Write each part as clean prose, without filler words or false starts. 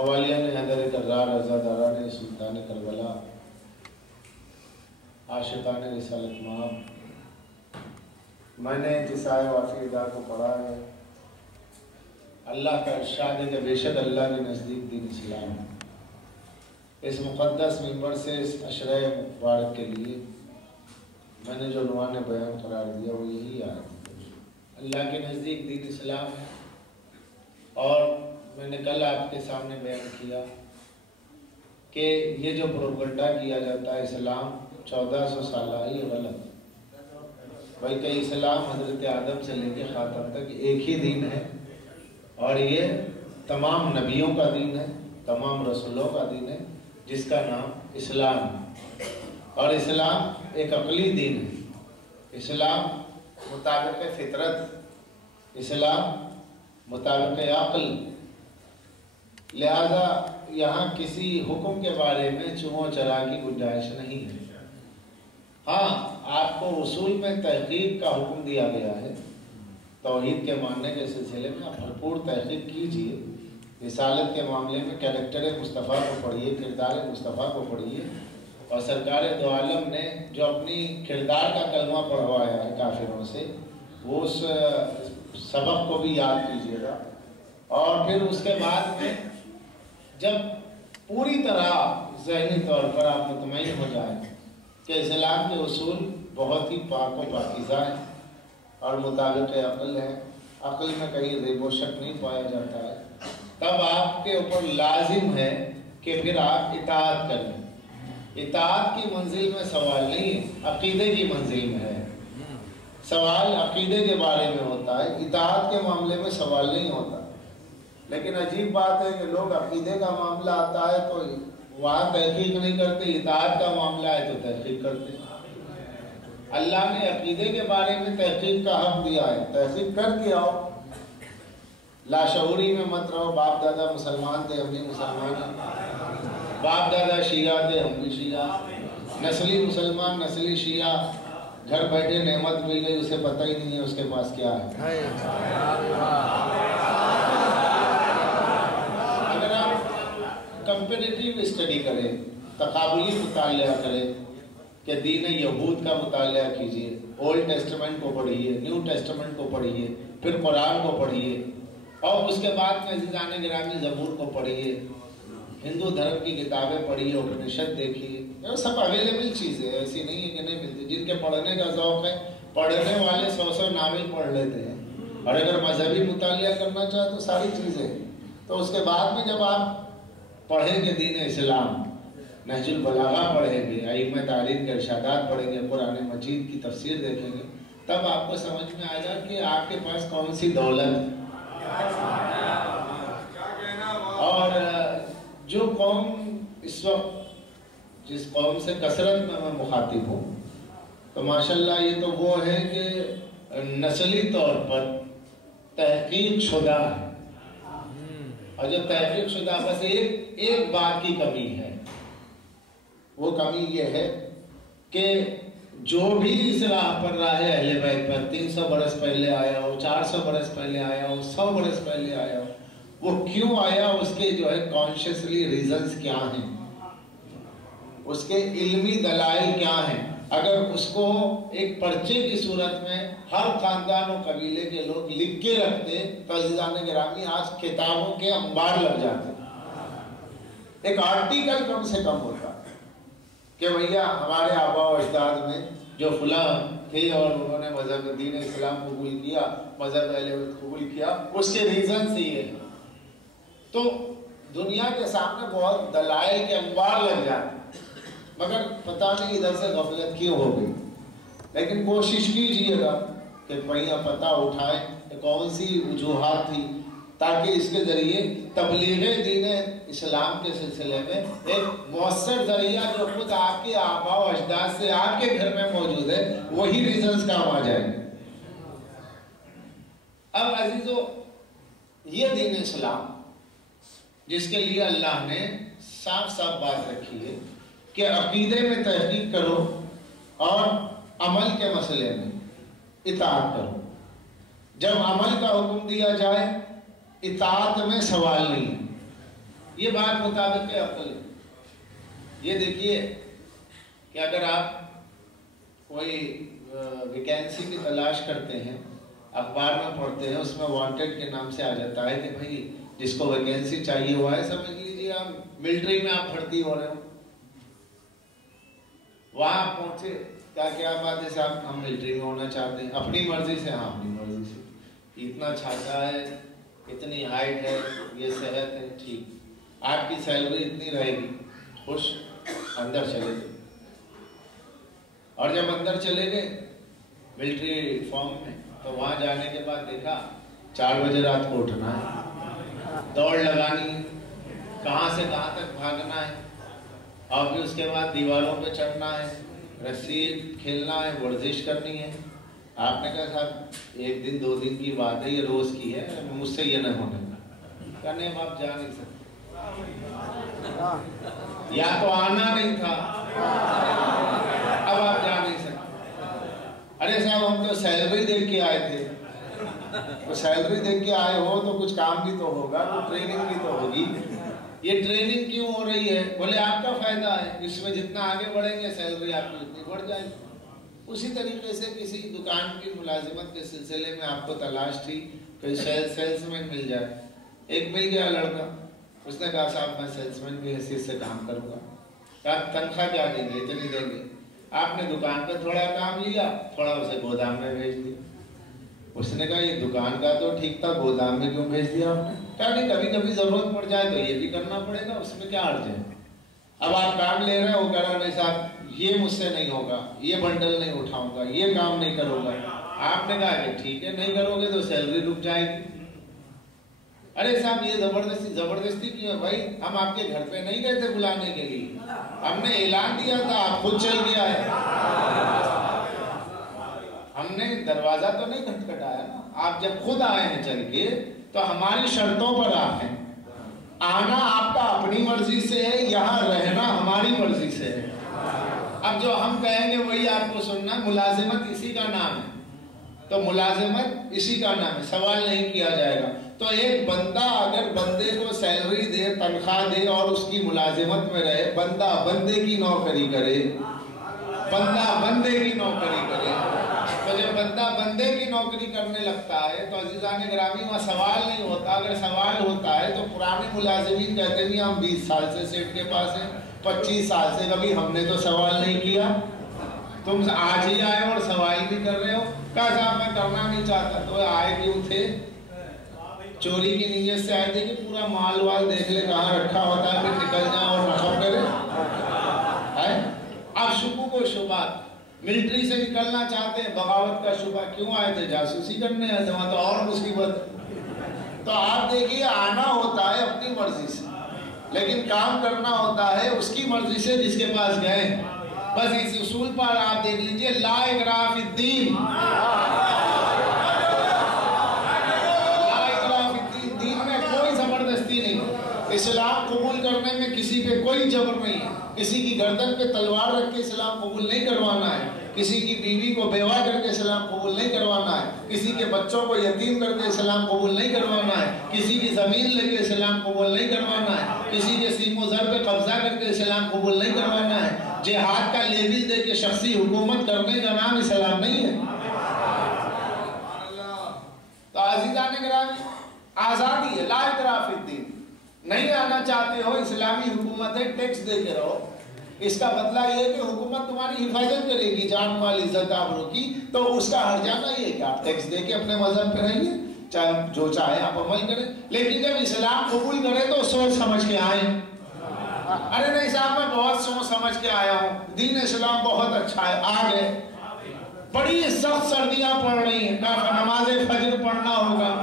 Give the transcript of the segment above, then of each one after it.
موالیان حیدر کرار عزاداران سلطان کربلا، عاشقان رسالت مآب، میں نے قصۂ وافیدہ کو پڑھا ہے۔ اللہ کا ارشاد ہے کہ بے شک اللہ کے نزدیک دین اسلام ہے۔ اس مقدس منبر سے اس عشرہ مبارک کے لیے میں نے جو عنوان بیان قرار دیا وہ یہی ہے، اللہ کے نزدیک دین اسلام ہے۔ اور میں نے کل آپ کے سامنے بیان کیا کہ یہ جو پروپگنڈا کیا جاتا ہے اسلام 1400 سالہ یہ غلط، بلکہ اسلام حضرت آدم سے لے کے خاتم تک ایک ہی دین ہے، اور یہ تمام نبیوں کا دین ہے، تمام رسولوں کا دین ہے، جس کا نام اسلام ہے۔ اور اسلام ایک عقلی دین ہے، اسلام مطابق فطرت، اسلام مطابق عقل، لہذا یہاں کسی حکم کے بارے میں چمو چرا کی گنجائش نہیں ہے۔ ہاں، آپ کو اصول میں تحقیق کا حکم دیا گیا ہے، توحید کے ماننے کے سلسلے میں آپ بھرپور تحقیق کیجئے، رسالت کے معاملے میں کریکٹر مصطفیٰ کو پڑھیے، کردار مصطفیٰ کو پڑھیے، اور سرکار دو عالم نے جو اپنی کردار کا کلمہ پڑھوایا ہے کافروں سے، وہ اس سبق کو بھی یاد کیجئے گا۔ اور پھر اس کے بعد میں جب پوری طرح ذہنی طور پر آپ مطمئن ہو جائیں کہ اسلام کے اصول بہت ہی پاک و پاکیزہ ہیں اور مطابق عقل ہے، عقل میں کہیں ریب و شک نہیں پایا جاتا ہے، تب آپ کے اوپر لازم ہے کہ پھر آپ اطاعت کریں۔ اطاعت کی منزل میں سوال نہیں ہے، عقیدے کی منزل میں ہے۔ سوال عقیدے کے بارے میں ہوتا ہے، اطاعت کے معاملے میں سوال نہیں ہوتا۔ لیکن عجیب بات ہے کہ لوگ عقیدے کا معاملہ آتا ہے تو وہاں تحقیق نہیں کرتے، اطاعت کا معاملہ ہے تو تحقیق کرتے۔ اللہ نے عقیدے کے بارے میں تحقیق کا حق دیا ہے، تحقیق کر کے آؤ، لاشعوری میں مت رہو۔ باپ دادا مسلمان تھے، ہم بھی مسلمان ہیں، باپ دادا شیعہ تھے، ہم بھی شیعہ، نسلی مسلمان نسلی شیعہ، گھر بیٹھے نعمت مل گئی، اسے پتہ ہی نہیں ہے اس کے پاس کیا ہے۔ اگر آپ کمپیریٹیو اسٹڈی کریں، تقابلی مطالعہ کریں کہ دین یہود کا مطالعہ کیجئے، اولڈ ٹیسٹمنٹ کو پڑھیے، نیو ٹیسٹمنٹ کو پڑھیے، پھر قرآن کو پڑھیے، اور اس کے بعد میں عزیزان گرامی زبور کو پڑھیے، ہندو دھرم کی کتابیں پڑھیے، اپنشد دیکھیے، یہ سب اویلیبل چیزیں، ایسی نہیں ہے کہ نہیں ملتی۔ جن کے پڑھنے کا ذوق ہے، پڑھنے والے 100 ناول پڑھ لیتے ہیں، اور اگر مذہبی مطالعہ کرنا چاہے تو ساری چیزیں۔ تو اس کے بعد میں جب آپ پڑھیں گے دین اسلام، نہج البلاغہ پڑھیں گے، ائمہ تاریخ کے ارشادات پڑھیں گے، قرآن مجید کی تفسیر دیکھیں گے، تب آپ کو سمجھ میں آئے گا کہ آپ کے پاس کون سی دولت ہے۔ اور جو قوم اس وقت جس قوم سے کثرت میں مخاطب ہوں، تو ماشاءاللہ یہ تو وہ ہے کہ نسلی طور پر تحقیق شدہ ہے، اور جو تحقیق شدہ بس ایک بات کی کمی ہے، وہ کمی یہ ہے کہ جو بھی اس راہ پر راہ اہل بیت پر 300 برس پہلے آیا ہو، 400 برس پہلے آیا ہو، 100 برس پہلے آیا ہو، وہ کیوں آیا، اس کے جو ہے کانشیسلی ریزنز کیا ہیں، اس کے علمی دلائل کیا ہیں۔ اگر اس کو ایک پرچے کی صورت میں ہر خاندان و قبیلے کے لوگ لکھ کے رکھتے تو عزیزان گرامی آج کتابوں کے انبار لگ جاتے، ایک آرٹیکل کم سے کم ہوتا کہ بھیا ہمارے آبا و اجداد میں جو فلاں تھے اور انہوں نے مذہب دین اسلام قبول کیا، مذہب اہل بیت قبول کیا، اس کے ریزنز ہی ہے۔ تو دنیا کے سامنے بہت دلائل کے انبار لگ جاتے، مگر پتہ نہیں ادھر سے غفلت کیوں ہو گئی۔ لیکن کوشش کیجئے گا کہ پہیہ پتہ اٹھائیں کہ کون سی وجوہات تھی، تاکہ اس کے ذریعے تبلیغ دین اسلام کے سلسلے میں ایک مؤثر ذریعہ جو خود آپ کے آبا و اجداد سے آپ کے گھر میں موجود ہے، وہی ریزنز کام آ جائیں گے۔ اب عزیزو، یہ دین اسلام جس کے لیے اللہ نے صاف صاف بات رکھی ہے کہ عقیدے میں تحقیق کرو اور عمل کے مسئلے میں اطاعت کرو۔ جب عمل کا حکم دیا جائے، اطاعت میں سوال نہیں ہے۔ یہ بات مطابق عقل ہے۔ یہ دیکھیے کہ اگر آپ کوئی ویکینسی کی تلاش کرتے ہیں، اخبار میں پڑھتے ہیں، اس میں وانٹیڈ کے نام سے آ جاتا ہے کہ بھائی جس کو ویکینسی چاہیے ہوا ہے، سمجھ لیجیے آپ ملٹری میں آپ بھرتی ہو رہے ہو، وہاں پہنچے، کیا بات ہے صاحب ہم ملٹری میں ہونا چاہتے ہیں، اپنی مرضی سے، ہاں اپنی مرضی سے، اتنا چھاتا ہے، اتنی ہائٹ ہے، یہ صحت ہے، ٹھیک، آپ کی سیلری اتنی رہے گی، خوش، اندر چلے گئے۔ اور جب اندر چلے گئے ملٹری فارم میں، تو وہاں جانے کے بعد دیکھا 4 بجے رات کو اٹھنا ہے، دوڑ لگانی ہے، کہاں سے کہاں تک بھاگنا ہے، اور پھر اس کے بعد دیواروں پہ چڑھنا ہے، رسی کھیلنا ہے، ورزش کرنی ہے۔ آپ نے کہا صاحب 1 دن 2 دن کی بات ہے، یہ روز کی ہے، مجھ سے یہ نہیں ہونے کا۔ کہنے اب آپ جا نہیں سکتے، یا تو آنا نہیں تھا، اب آپ جا نہیں سکتے۔ ارے صاحب ہم تو سیلری دیکھ کے آئے تھے، تو سیلری دیکھ کے آئے ہو تو کچھ کام بھی تو ہوگا، تو ٹریننگ بھی تو ہوگی، یہ ٹریننگ کیوں ہو رہی ہے؟ بولے آپ کا فائدہ ہے، اس میں جتنا آگے بڑھیں گے سیلری آپ کی اتنی بڑھ جائے گی۔ اسی طریقے سے کسی دکان کی ملازمت کے سلسلے میں آپ کو تلاش تھی کہ سیلس مین مل جائے، ایک مل گیا لڑکا، اس نے کہا صاحب میں سیلس مین کی حیثیت سے کام کروں گا۔ کہا تنخواہ کیا دیں گے؟ اتنی دیں گے۔ آپ نے دکان پہ تھوڑا کام لیا، تھوڑا اسے گودام میں بھیج دیا۔ اس نے کہا یہ دکان کا تو ٹھیک تھا، گودام میں کیوں بھیج دیا آپ نے؟ کہا نہیں کبھی کبھی ضرورت پڑ جائے تو یہ بھی کرنا پڑے گا، اس میں کیا حرج ہے؟ اب آپ کام لے رہے ہیں، وہ کہہ رہا نہیں صاحب یہ مجھ سے نہیں ہوگا، یہ بنڈل نہیں اٹھاؤں گا، یہ کام نہیں کروں گا۔ آپ نے کہا کہ ٹھیک ہے نہیں کرو گے تو سیلری رک جائے گی۔ ارے صاحب یہ زبردستی کیوں ہے؟ بھائی ہم آپ کے گھر پہ نہیں گئے تھے بلانے کے لیے، ہم نے اعلان دیا تھا، آپ خود چل گیا ہے، ہم نے دروازہ تو نہیں کھٹکھٹایا نا، آپ جب خود آئے ہیں چل کے تو ہماری شرطوں پر آپ ہیں، آنا آپ کا اپنی مرضی سے ہے، یہاں رہنا ہماری مرضی سے ہے۔ اب جو ہم کہیں گے وہی آپ کو سننا، ملازمت اسی کا نام ہے، تو ملازمت اسی کا نام ہے، سوال نہیں کیا جائے گا۔ تو ایک بندہ اگر بندے کو سیلری دے، تنخواہ دے اور اس کی ملازمت میں رہے، بندہ بندے کی نوکری کرے، بندہ بندے کی نوکری کرے، تو جب بندہ بندے کی نوکری کرنے لگتا ہے تو عزیزان گرامی وہاں سوال نہیں ہوتا۔ اگر سوال ہوتا ہے تو پرانے ملازمین کہتے ہیں ہم 20 سال سے سیٹ کے پاس ہیں، 25 سال سے، کبھی ہم نے تو سوال نہیں کیا، تم آج ہی آئے اور سوال بھی کر رہے ہو۔ کہا صاحب میں کرنا نہیں چاہتا۔ تو آئے کیوں تھے؟ چوری کی نیت سے آئے تھے کہ پورا مال وال دیکھ لے کہاں رکھا ہوتا ہے، پھر نکل جائیں اور نقب کرے۔ اب شکوک و شبہات، ملٹری سے نکلنا چاہتے ہیں، بغاوت کا شبہ، کیوں آئے تھے؟ جاسوسی کرنے آئے تھے، وہاں تو اور مصیبت۔ تو آپ دیکھیے آنا ہوتا ہے اپنی مرضی سے، لیکن کام کرنا ہوتا ہے اس کی مرضی سے جس کے پاس گئے۔ بس اس اصول پر آپ دیکھ لیجئے، لا اکراہ فی الدین، لا اکراہ فی الدین، دین میں کوئی زبردستی نہیں۔ اسلام قبول کرنے میں کسی پہ کوئی جبر نہیں ہے، کسی کی گردن پہ تلوار رکھ کے اسلام قبول نہیں کروانا ہے، کسی کی بیوی کو بیوہ کر کے اسلام قبول نہیں کروانا ہے، کسی کے بچوں کو یتیم کر کے اسلام قبول نہیں کروانا ہے، کسی کی زمین لے کے اسلام قبول نہیں کروانا ہے، کسی کے سیم و زر پہ قبضہ کر کے اسلام قبول نہیں کروانا ہے، جہاد کا لیبل دے کے شخصی حکومت کرنے کا نام اسلام نہیں ہے۔ تو عزیزان گرامی آزادی ہے، لا اکراہ فی الدین۔ نہیں آنا چاہتے ہو، اسلامی حکومت ہے، ٹیکس دے کے رہو۔ اس کا بدلہ یہ ہے کہ حکومت تمہاری حفاظت کرے گی، جان مال عزت آبرو کی، تو اس کا ہرجانہ یہ ہے کہ آپ ٹیکس دے کے اپنے مذہب پہ رہیے، چاہے جو چاہے آپ عمل کریں، لیکن جب اسلام قبول کرے تو سوچ سمجھ کے آئیں۔ ارے نہیں صاحب میں بہت سوچ سمجھ کے آیا ہوں، دین اسلام بہت اچھا ہے، آ گئے، بڑی سخت سردیاں پڑ رہی ہیں، نماز فجر پڑھنا ہوگا،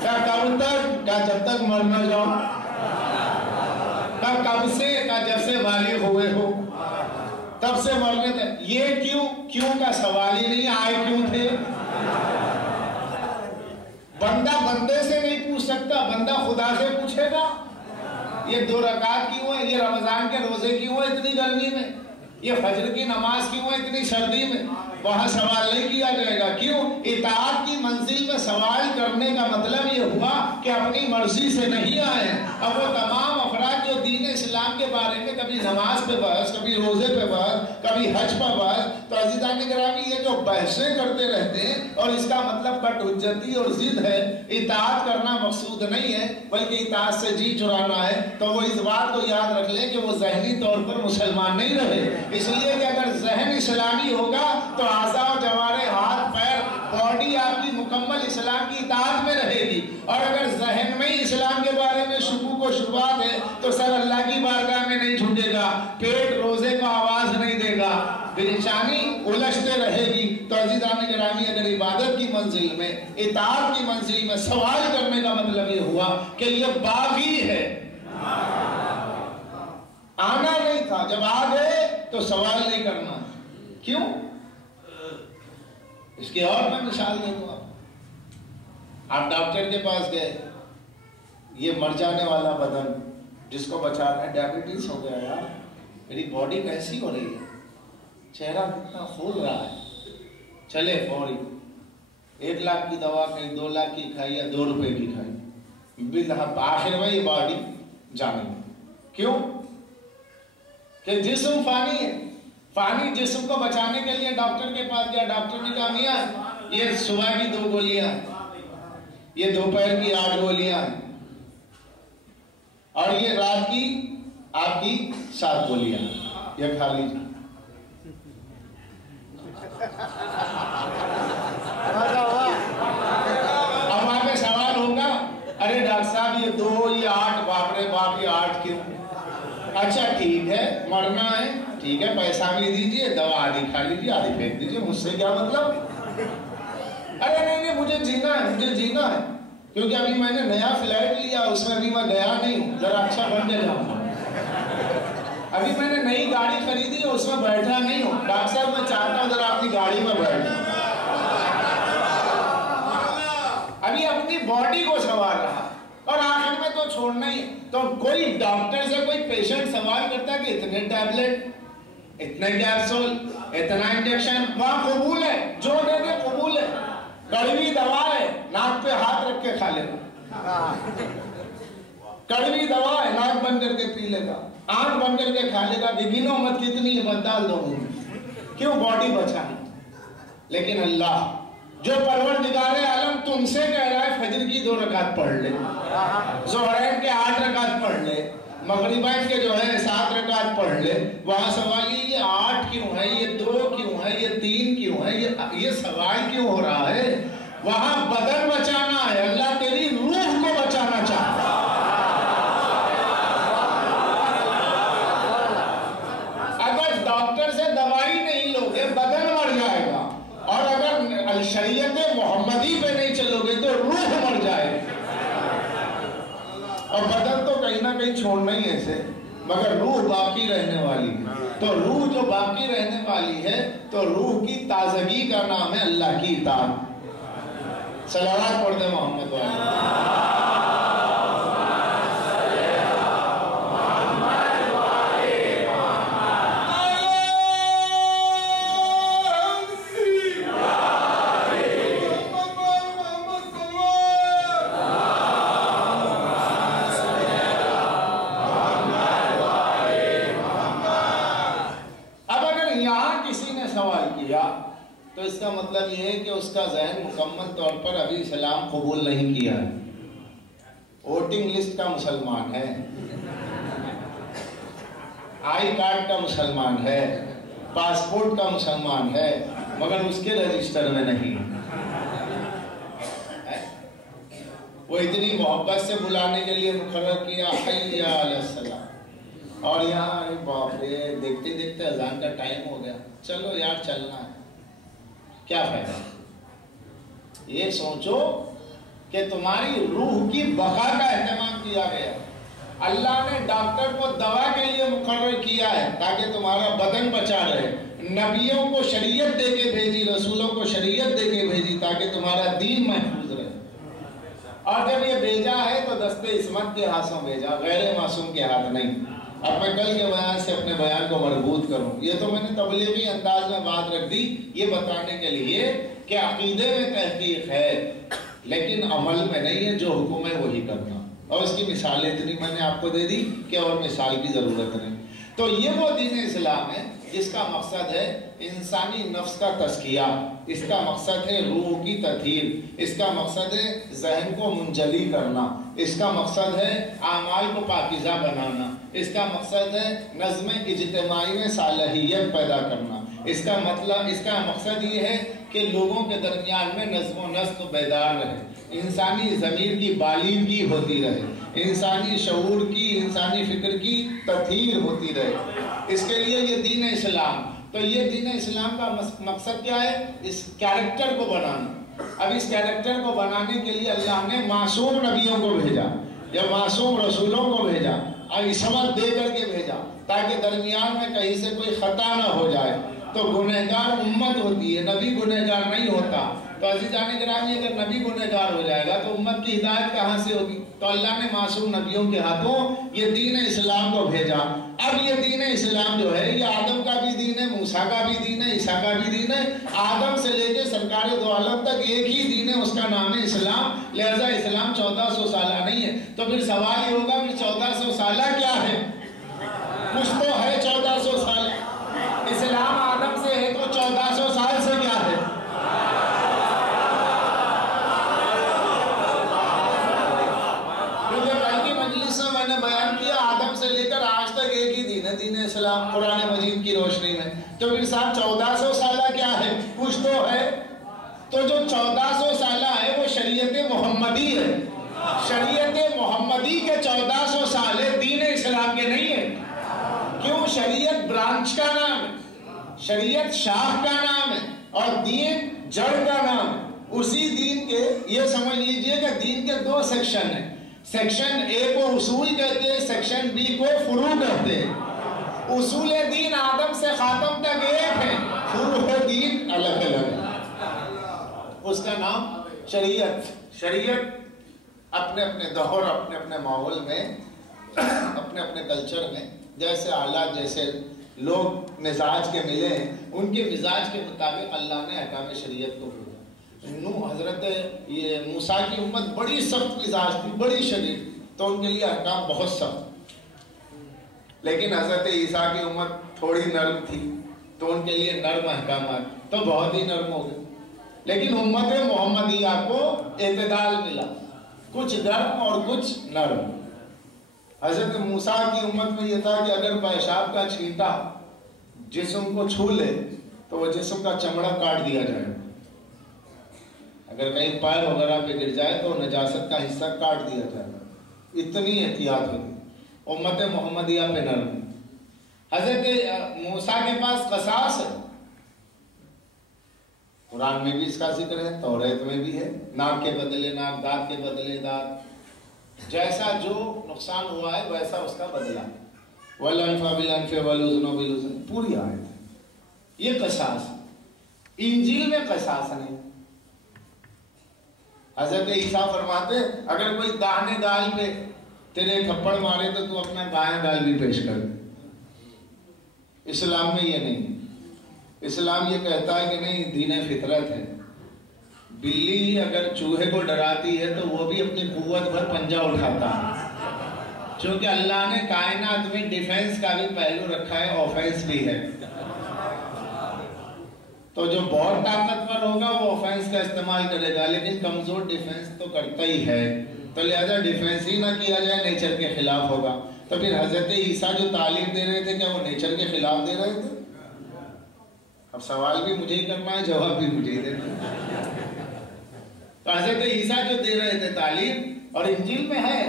کیا کب تک؟ کیا جب تک مر نہ جاؤ؟ کیا کب سے؟ کیا جب سے بالغ ہوئے ہو تب سے مرنے تک؟ یہ کیوں کا سوال ہی نہیں، آئے کیوں تھے؟ بندہ بندے سے نہیں پوچھ سکتا، بندہ خدا سے پوچھے گا یہ 2 رکعت کیوں ہے، یہ رمضان کے روزے کیوں ہے اتنی گرمی میں، یہ فجر کی نماز کیوں ہے اتنی سردی میں؟ وہاں سوال نہیں کیا جائے گا. کیوں؟ اطاعت کی منزل میں سوال کرنے کا مطلب یہ ہوا کہ اپنی مرضی سے نہیں آئے ہیں. اب وہ تمام افراد جو دین اسلام کے بارے میں کبھی نماز پہ بحث، کبھی روزے پہ بحث، کبھی حج پہ بحث، تو عزیزان گرامی یہ جو بحثیں کرتے رہتے ہیں اور اس کا مطلب کٹ حجتی اور ضد ہے، اطاعت کرنا مقصود نہیں ہے بلکہ اطاعت سے جی چرانا ہے، تو وہ اس بات کو یاد رکھ لیں کہ وہ ذہنی طور پر مسلمان نہیں رہے. اس لیے کہ اگر ذہن اسلامی ہوگا تو اعضاء و جوارح، ہاتھ پیر، باڈی آپ کی مکمل اسلام کی اطاعت میں رہے گی. اور اگر ذہن میں اسلام کے بارے میں شکوک و شبہات ہے تو سر اللہ کی بارگاہ میں نہیں جھکے گا، پیٹ روزے کو آواز نہیں دے گا، بےچانی الجھتے رہے گی. تو عزیزان گرامی اگر عبادت کی منزل میں، اطاعت کی منزل میں سوال کرنے کا مطلب یہ ہوا کہ یہ باغی ہے، آنا نہیں تھا، جب آ گئے تو سوال نہیں کرنا. کیوں؟ اس کی اور میں مثال دے دوں. آپ ڈاکٹر کے پاس گئے، یہ مر جانے والا بدن جس کو بچانا ہے، ڈائبٹیز ہو گیا یار، میری باڈی کیسی ہو رہی ہے، چہرہ کتنا پھول رہا ہے، چلے فوری 1 لاکھ کی دوا کہیں 2 لاکھ کی کھائی یا 2 روپے کی کھائی، آخر میں یہ باڈی جانے گی. کیوں؟ کہ جسم فانی ہے. فانی جسم کو بچانے کے لیے ڈاکٹر کے پاس گیا، ڈاکٹر نے کہا میاں یہ صبح کی 2 گولیاں، یہ دوپہر کی 8 گولیاں، اور یہ رات کی آپ کی 7 گولیاں، یہ کھا لیجیے. اب وہاں پہ سوال ہوگا، ارے ڈاکٹر صاحب یہ 2 یہ 8، باپ رے باپ یہ 8 کیوں؟ اچھا ٹھیک ہے، مرنا ہے ٹھیک ہے، پیسہ بھی دیجئے، دوا آدھی کھا لیجیے آدھی پھینک دیجیے، مجھ سے کیا مطلب؟ ارے نہیں مجھے جینا ہے، مجھے جینا ہے، کیونکہ ابھی میں نے نیا فلائٹ لیا، اس میں ابھی میں گیا نہیں ہوں، ذرا اچھا بن کے جاؤں گا. ابھی میں نے نئی گاڑی خریدی ہے، اس میں بیٹھا نہیں ہوں، ڈاکٹر صاحب میں چاہتا ہوں ذرا اپنی گاڑی میں بیٹھوں. ابھی اپنی باڈی کو سنوار رہا، اور آخر میں تو چھوڑنا ہی. تو کوئی ڈاکٹر سے کوئی پیشنٹ سوال کرتا ہے کہ اتنے ٹیبلٹ، اتنے کیپسول، اتنا انجیکشن، وہاں قبول ہے، جو دے دے قبول ہے. کڑوی دوا ہے، ناک پہ ہاتھ رکھ کے کھا لینا، کڑوی دوا ہے، ناک بند کر کے پی لے گا، آنکھ بند کر کے کھا لے گا، بگنو مت کتنی ہے بدال دو گے. کیوں؟ باڈی بچانا. لیکن اللہ جو پروردگار عالم تم سے کہہ رہا ہے فجر کی 2 رکعت پڑھ لے، ظہرین کے 8 رکعت پڑھ لے، مغربین کے جو ہے 7 رکعت پڑھ لے، وہاں سوال یہ 8 کیوں ہے، یہ 2 کیوں ہے، یہ 3 کیوں ہے، یہ سوال کیوں ہو رہا ہے؟ وہاں بدن بچانا ہے، اللہ تیری روح کو بچانا چاہتا ہے. اگر ڈاکٹر سے دوائی نہیں لوگے بدن مر جائے گا، اور اگر شریعت محمدی پہ نہیں چلو گے تو روح مر جائے. اور بدن تو کہیں نہ کہیں چھوڑنا ہی ایسے، مگر روح باقی رہنے والی ہے. تو روح جو باقی رہنے والی ہے تو روح کی تازگی کا نام ہے اللہ کی اطاعت. صلوات پڑھ دیں محمد والے. تو اس کا مطلب یہ ہے کہ اس کا ذہن مکمل طور پر ابھی اسلام قبول نہیں کیا ہے، ووٹنگ لسٹ کا مسلمان ہے، آئی کارڈ کا مسلمان ہے، پاسپورٹ کا مسلمان ہے، مگر اس کے رجسٹر میں نہیں. وہ اتنی محبت سے بلانے کے لیے مقرر کیا حی علی الصلاۃ، اور یہاں باپ رے دیکھتے دیکھتے اذان کا ٹائم ہو گیا، چلو یار چلنا ہے. کیا فائدہ؟ یہ سوچو کہ تمہاری روح کی بقا کا اہتمام کیا گیا. اللہ نے ڈاکٹر کو دوا کے لیے مقرر کیا ہے تاکہ تمہارا بدن بچا رہے. نبیوں کو شریعت دے کے بھیجی، رسولوں کو شریعت دے کے بھیجی تاکہ تمہارا دین محفوظ رہے. اور جب یہ بھیجا ہے تو دست عصمت کے ہاتھوں بھیجا، غیر معصوم کے ہاتھ نہیں. اب میں کل کے بیان سے اپنے بیان کو مربوط کروں. یہ تو میں نے تبلیغی انداز میں بات رکھ دی یہ بتانے کے لیے کہ عقیدے میں تحقیق ہے لیکن عمل میں نہیں ہے. جو حکم ہے وہی کرنا. اور اس کی مثالیں اتنی میں نے آپ کو دے دی کہ اور مثال کی ضرورت نہیں. تو یہ وہ دین اسلام ہے جس کا مقصد ہے انسانی نفس کا تزکیہ، اس کا مقصد ہے روح کی تطہیر، اس کا مقصد ہے ذہن کو منجلی کرنا، اس کا مقصد ہے اعمال کو پاکیزہ بنانا، اس کا مقصد ہے نظم اجتماعی میں صالحیت پیدا کرنا، اس کا مقصد یہ ہے کہ لوگوں کے درمیان میں نظم و نسق بیدار رہے، انسانی ضمیر کی بالیدگی ہوتی رہے، انسانی شعور کی، انسانی فکر کی تطہیر ہوتی رہے. اس کے لیے یہ دین اسلام. تو یہ دین اسلام کا مقصد کیا ہے؟ اس کیریکٹر کو بنانا. اب اس کیریکٹر کو بنانے کے لیے اللہ نے معصوم نبیوں کو بھیجا یا معصوم رسولوں کو بھیجا اور عصمت دے کر کے بھیجا تاکہ درمیان میں کہیں سے کوئی خطا نہ ہو جائے. تو گنہگار امت ہوتی ہے، نبی گنہگار نہیں ہوتا. تو عزیزان گرامی اگر نبی گنہگار ہو جائے گا تو امت کی ہدایت کہاں سے ہوگی؟ تو اللہ نے معصوم نبیوں کے ہاتھوں یہ دین اسلام کو بھیجا. اب یہ دین اسلام جو ہے یہ آدم کا بھی دین ہے، موسیٰ کا بھی دین ہے، عیسیٰ کا بھی دین ہے. آدم سے لے کے سرکار دو عالم تک ایک ہی دین ہے، اس کا نام ہے اسلام. لہذا اسلام 1400 سالہ نہیں ہے. تو پھر سوال یہ ہوگا کہ 1400 سالہ کیا ہے؟ کچھ تو ہے 1400 سال. اسلام آدم سے ہے تو 1400 سال سے کیا ہے؟ کیونکہ کل کی مجلس میں میں نے بیان کیا آدم سے لے کر آج تک ایک ہی دین ہے، دین اسلام قرآن مجید کی روشنی میں. تو پھر صاحب 1400 سالہ کیا ہے؟ کچھ تو ہے. تو جو 1400 سالہ ہے وہ شریعت محمدی ہے. شریعت محمدی کے 1400 سال ہے، دین اسلام کے نہیں ہے. کیوں؟ شریعت برانچ کا نام ہے، شریعت شاخ کا نام ہے اور دین جڑ کا نام ہے. اسی دین کے یہ سمجھ لیجئے کہ دین کے 2 سیکشن ہیں. سیکشن اے کو اصول کہتے ہیں، سیکشن بی کو فروع کہتے ہیں. اصول دین آدم سے خاتم تک ایک ہے، فروع دین الگ الگ ہے. اس کا نام شریعت. شریعت اپنے اپنے دور، اپنے اپنے ماحول میں، اپنے اپنے کلچر میں جیسے حالات، جیسے لوگ مزاج کے ملے ہیں، ان کے مزاج کے مطابق اللہ نے احکام شریعت کو بھیجا. حضرت موسیٰ کی امت بڑی سخت مزاج تھی، بڑی شدید، تو ان کے لیے احکام بہت سخت. لیکن حضرت عیسیٰ کی امت تھوڑی نرم تھی تو ان کے لیے نرم احکامات، تو بہت ہی نرم ہو گئے. لیکن امت محمدیہ کو اعتدال ملا، کچھ گرم اور کچھ نرم. حضرت موسیٰ کی امت میں یہ تھا کہ اگر پیشاب کا چھینٹا جسم کو چھو لے تو وہ جسم کا چمڑا کاٹ دیا جائے. اگر کہیں پیر وغیرہ پہ گر جائے تو نجاست کا حصہ کاٹ دیا جائے. اتنی احتیاط ہوگی. امت محمدیہ پہ نرم. حضرت موسیٰ کے پاس قصاص ہے، قرآن میں بھی اس کا ذکر ہے، توریت میں بھی ہے. ناک کے بدلے ناک، دانت کے بدلے دانت، جیسا جو نقصان ہوا ہے ویسا اس کا بدلہ. وَالْأَنْفَ بِالْأَنْفِ وَالْأُذْنَ بِالْأُذْنِ، پوری آیت ہے. یہ قصاص. انجیل میں قصاص نہیں. حضرت عیسیٰ فرماتے اگر کوئی داہنے گال پہ تیرے تھپڑ مارے تو اپنا بائیں گال بھی پیش کر دے. اسلام میں یہ نہیں. اسلام یہ کہتا ہے کہ نہیں، دین فطرت ہے. بلی اگر چوہے کو ڈراتی ہے تو وہ بھی اپنی قوت بھر پنجہ اٹھاتا ہے. چونکہ اللہ نے کائنات میں ڈیفنس کا بھی پہلو رکھا ہے، آفینس بھی ہے. تو جو بہت طاقتور ہوگا وہ آفینس کا استعمال کرے گا، لیکن کمزور ڈیفنس تو کرتا ہی ہے. تو لہذا ڈیفنس ہی نہ کیا جائے، نیچر کے خلاف ہوگا. تو پھر حضرت عیسیٰ جو تعلیم دے رہے تھے کیا وہ نیچر کے خلاف دے رہے تھے؟ اب سوال بھی مجھے ہی کرنا ہے، جواب بھی مجھے ہی دینا ہے. تو حضرت عیسیٰ جو دے رہے تھے تعلیم، اور انجیل میں ہے،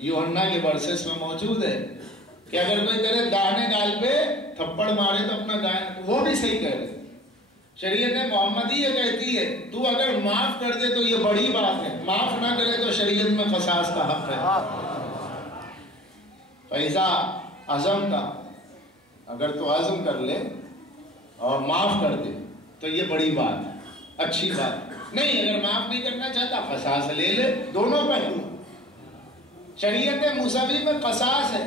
یوحنا کے ورسز میں موجود ہے کہ اگر کوئی تیرے داہنے گال پہ تھپڑ مارے تو اپنا گائن، وہ بھی صحیح کہہ رہے. شریعت محمدی یہ کہتی ہے تو اگر معاف کر دے تو یہ بڑی بات ہے، معاف نہ کرے تو شریعت میں قصاص کا حق ہے. فیضا عزم کا، اگر تو عزم کر لے اور معاف کر دے تو یہ بڑی بات ہے، اچھی بات. نہیں، اگر معاف نہیں کرنا چاہتا قصاص لے لے. دونوں پہلو. شریعت موسوی میں قصاص ہے،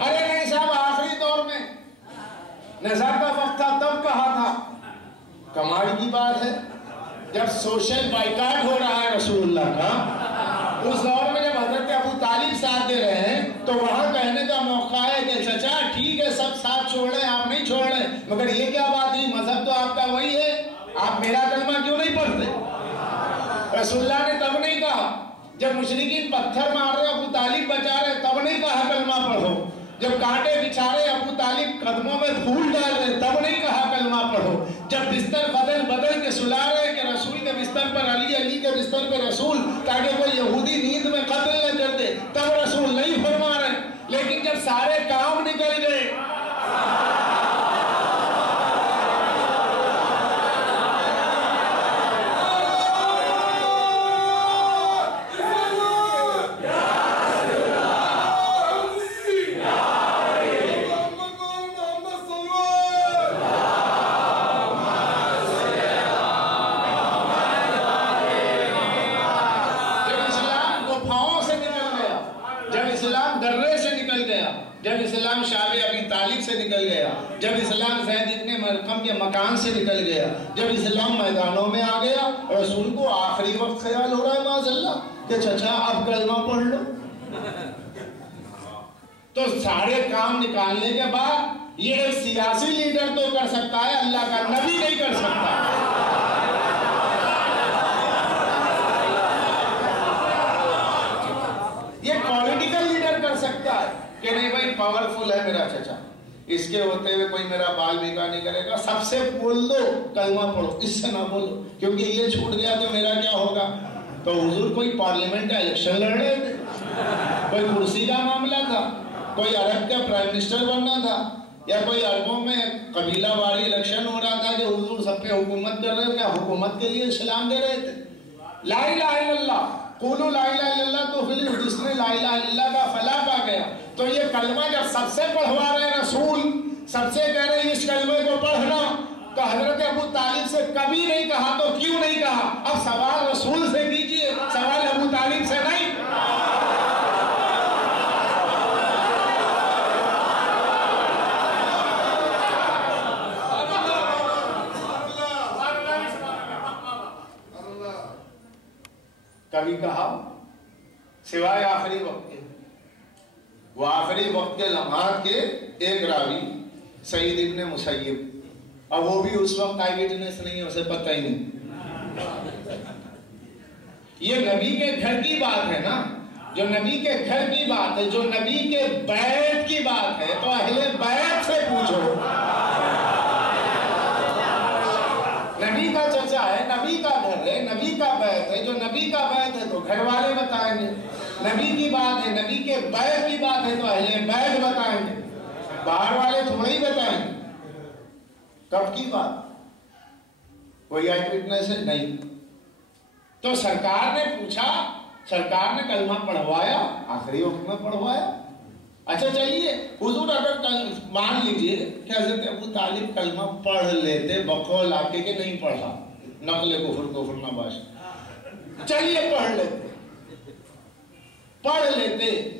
ارے نہیں صاحب، آخری دور میں نظر کا وقت تھا تب کہا تھا. کمال کی بات ہے، جب سوشل بائیکاٹ ہو رہا ہے رسول اللہ کا، اس دور میں جب حضرت ابو طالب ساتھ دے رہے ہیں تو وہاں کہنے کا موقع ہے کہ چچا ٹھیک ہے سب ساتھ چھوڑ رہے ہیں، آپ نہیں چھوڑ رہے، مگر یہ کیا بات ہے، مذہب تو آپ کا وہی ہے، آپ میرا کلمہ کیوں نہیں پڑھتے؟ رسول اللہ نے تب نہیں کہا. جب مشرکین پتھر مار رہے ابو طالب بچا رہے تب نہیں کہا کلمہ پڑھو. جب کانٹے بچھا رہے ابو طالب قدموں میں پھول ڈال رہے تب نہیں کہا کلمہ پڑھو. جب بستر بدل بدل کے سلا رہے کہ رسول کے بستر پر علی، علی کے بستر پر رسول، تاکہ کوئی یہودی نیند میں قتل نہ کر دے، تب رسول نہیں فرما رہے. لیکن جب سارے کام نکل گئے، جب اسلام شعب ابی طالب سے نکل گیا، جب اسلام زید ابن مرقم کے مکان سے نکل گیا، جب اسلام میدانوں میں آ گیا، رسول کو آخری وقت خیال ہو رہا ہے معاذ اللہ کہ چچا اب کلمہ پڑھ لو. تو سارے کام نکالنے کے بعد یہ ایک سیاسی لیڈر تو کر سکتا ہے، اللہ کا نبی نہیں کر سکتا. یہ پولیٹیکل لیڈر کر سکتا ہے کہ نہیں بھائی پاورفل ہے میرا چچا، اس کے ہوتے ہوئے کوئی میرا بال بیگا نہیں کرے گا، سب سے بول دو کلمہ پڑھو، اس سے نہ بولو کیونکہ یہ چھوٹ گیا تو میرا کیا ہوگا. تو حضور کوئی پارلیمنٹ کا الیکشن لڑ رہے تھے، کوئی کرسی کا معاملہ تھا، کوئی عرب کا پرائم منسٹر بننا تھا، یا کوئی عربوں میں قبیلہ واری الیکشن ہو رہا تھا کہ حضور سب پہ حکومت کر رہے تھے، حکومت کے لیے اسلام دے رہے تھے. لا الہ الا اللہ، قولوا لا الہ الا اللہ تفلحوا، جس نے لا الہ الا اللہ کا فلاح پا گیا. تو یہ کلمہ جب سب سے پڑھوا رہے رسول، سب سے کہہ رہے ہیں اس کلمے کو پڑھنا، تو حضرت ابو طالب سے کبھی نہیں کہا تو کیوں نہیں کہا؟ اب سوال رسول سے کیجئے، سوال ابو طالب سے نہیں. کبھی کہا سوائے آخری وقت کے، وہ آخری وقت کے لمحات کے ایک راوی سعید ابن مسیب، اور وہ بھی اس وقت آئی وٹنس نہیں ہے، اسے پتہ ہی نہیں. یہ نبی کے گھر کی بات ہے نا، جو نبی کے گھر کی بات ہے، جو نبی کے بیت کی بات ہے، تو اہل بیت سے پوچھو. نبی کا چچا ہے، نبی کا گھر ہے، نبی کا بیت ہے، جو نبی کا بیت ہے تو گھر والے بتائیں گے. نبی کی بات ہے، نبی کے بیت کی بات ہے تو اہل بیت بتائیں گے، باہر والے تھوڑے ہی بتائیں گے. کب کی بات؟ کوئی آئی وٹنس ہے نہیں. تو سرکار نے پوچھا، سرکار نے کلمہ پڑھوایا، آخری وقت میں پڑھوایا. اچھا چلیے حضور اگر مان لیجئے کہ حضرت ابو طالب کلمہ پڑھ لیتے بقول آکے کہ نہیں پڑھا، نقل کفر نباش، چلیے پڑھ لیتے،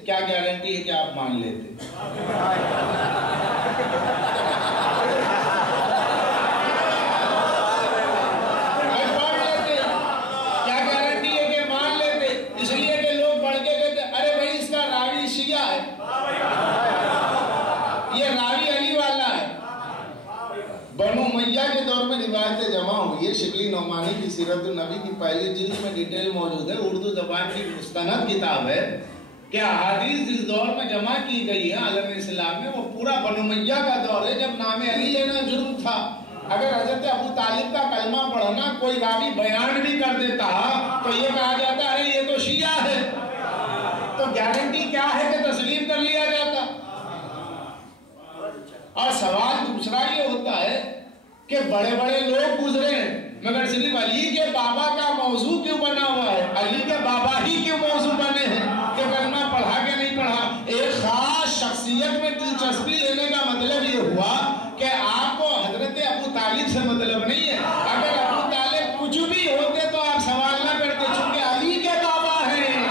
کیا گارنٹی ہے کہ آپ مان لیتے؟ کیا گارنٹی ہے کہ مان لیتے؟ اس لیے کہ لوگ پڑھ کے کہتے ارے بھائی اس کا راوی شیعہ ہے، یہ راوی علی والا ہے. بنو امیہ کے دور میں روایتیں جمع ہوئی ہے، شبلی نعمانی کی سیرت النبی کی پہلی جلد میں ڈیٹیل موجود ہے، اردو زبان کی مستند کتاب ہے کہ احادیث جس دور میں جمع کی گئی ہے عالم اسلام میں، وہ پورا بنو امیہ کا دور ہے جب نام علی لینا جرم تھا. اگر حضرت ابو طالب کا کلمہ پڑھنا کوئی راوی بیان بھی کر دیتا تو یہ کہا جاتا ارے یہ تو شیعہ ہے. تو گارنٹی کیا ہے کہ تسلیم کر لیا جاتا. اور سوال دوسرا یہ ہوتا ہے کہ بڑے بڑے لوگ گزرے ہیں مگر صرف علی کے بابا کا موضوع کیوں بنا ہوا ہے؟ علی کے بابا ہی کیوں موضوع بنے ہیں کہ کلمہ پڑھا کہ نہیں پڑھا؟ ایک خاص شخصیت میں دلچسپی لینے کا مطلب یہ ہوا کہ آپ کو حضرت ابو طالب سے مطلب نہیں ہے. اگر ابو طالب کچھ بھی ہوتے تو آپ سوال نہ کرتے، چونکہ علی کے بابا ہیں.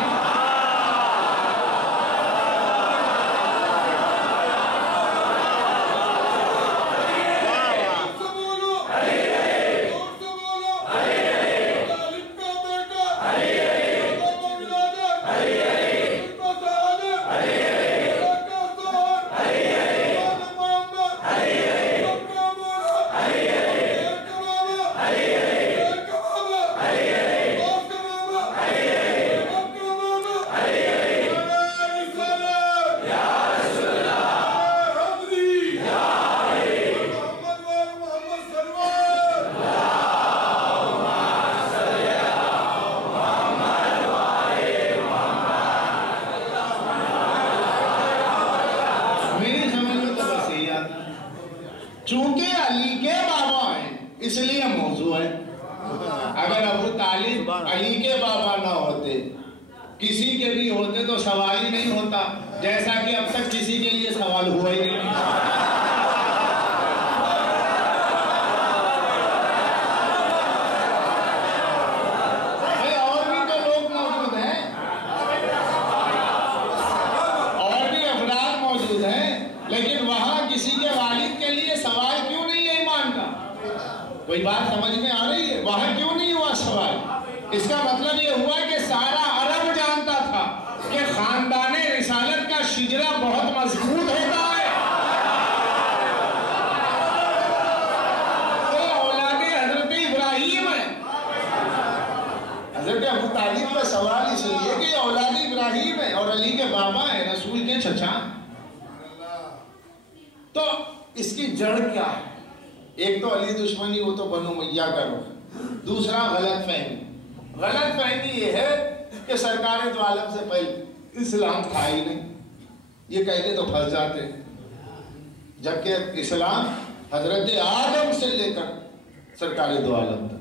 کسی کے بھی ہوتے تو سوال ہی نہیں ہوتا، جیسا کہ اب تک کسی کے لیے سوال ہوا ہی نہیں۔ اور بھی تو لوگ موجود ہیں، اور بھی افراد موجود ہیں، لیکن وہاں کسی کے والد کے لیے سوال کیوں نہیں ہے ایمان کا؟ کوئی بات سمجھ میں آ رہی ہے؟ وہاں کیوں نہیں ہوا سوال؟ اس کا مطلب یہ ہوا کہ سارا عرب جانتا تھا کہ خاندان رسالت کا شجرہ بہت مضبوط ہوتا ہے، یہ اولاد حضرت ابراہیم ہے۔ حضرت ابو طالب کا سوال اس لیے کہ یہ اولاد ابراہیم ہے اور علی کے بابا ہے، رسول کے چچا۔ تو اس کی جڑ کیا ہے؟ ایک تو علی دشمنی، وہ تو بنو امیہ کا رخ، دوسرا غلط فہمی۔ غلط فہمی یہ ہے کہ سرکار دو عالم سے پہلے اسلام تھا ہی نہیں، یہ کہہ کے تو پھنس جاتے، جبکہ اسلام حضرت آدم سے لے کر سرکار دو عالم تک۔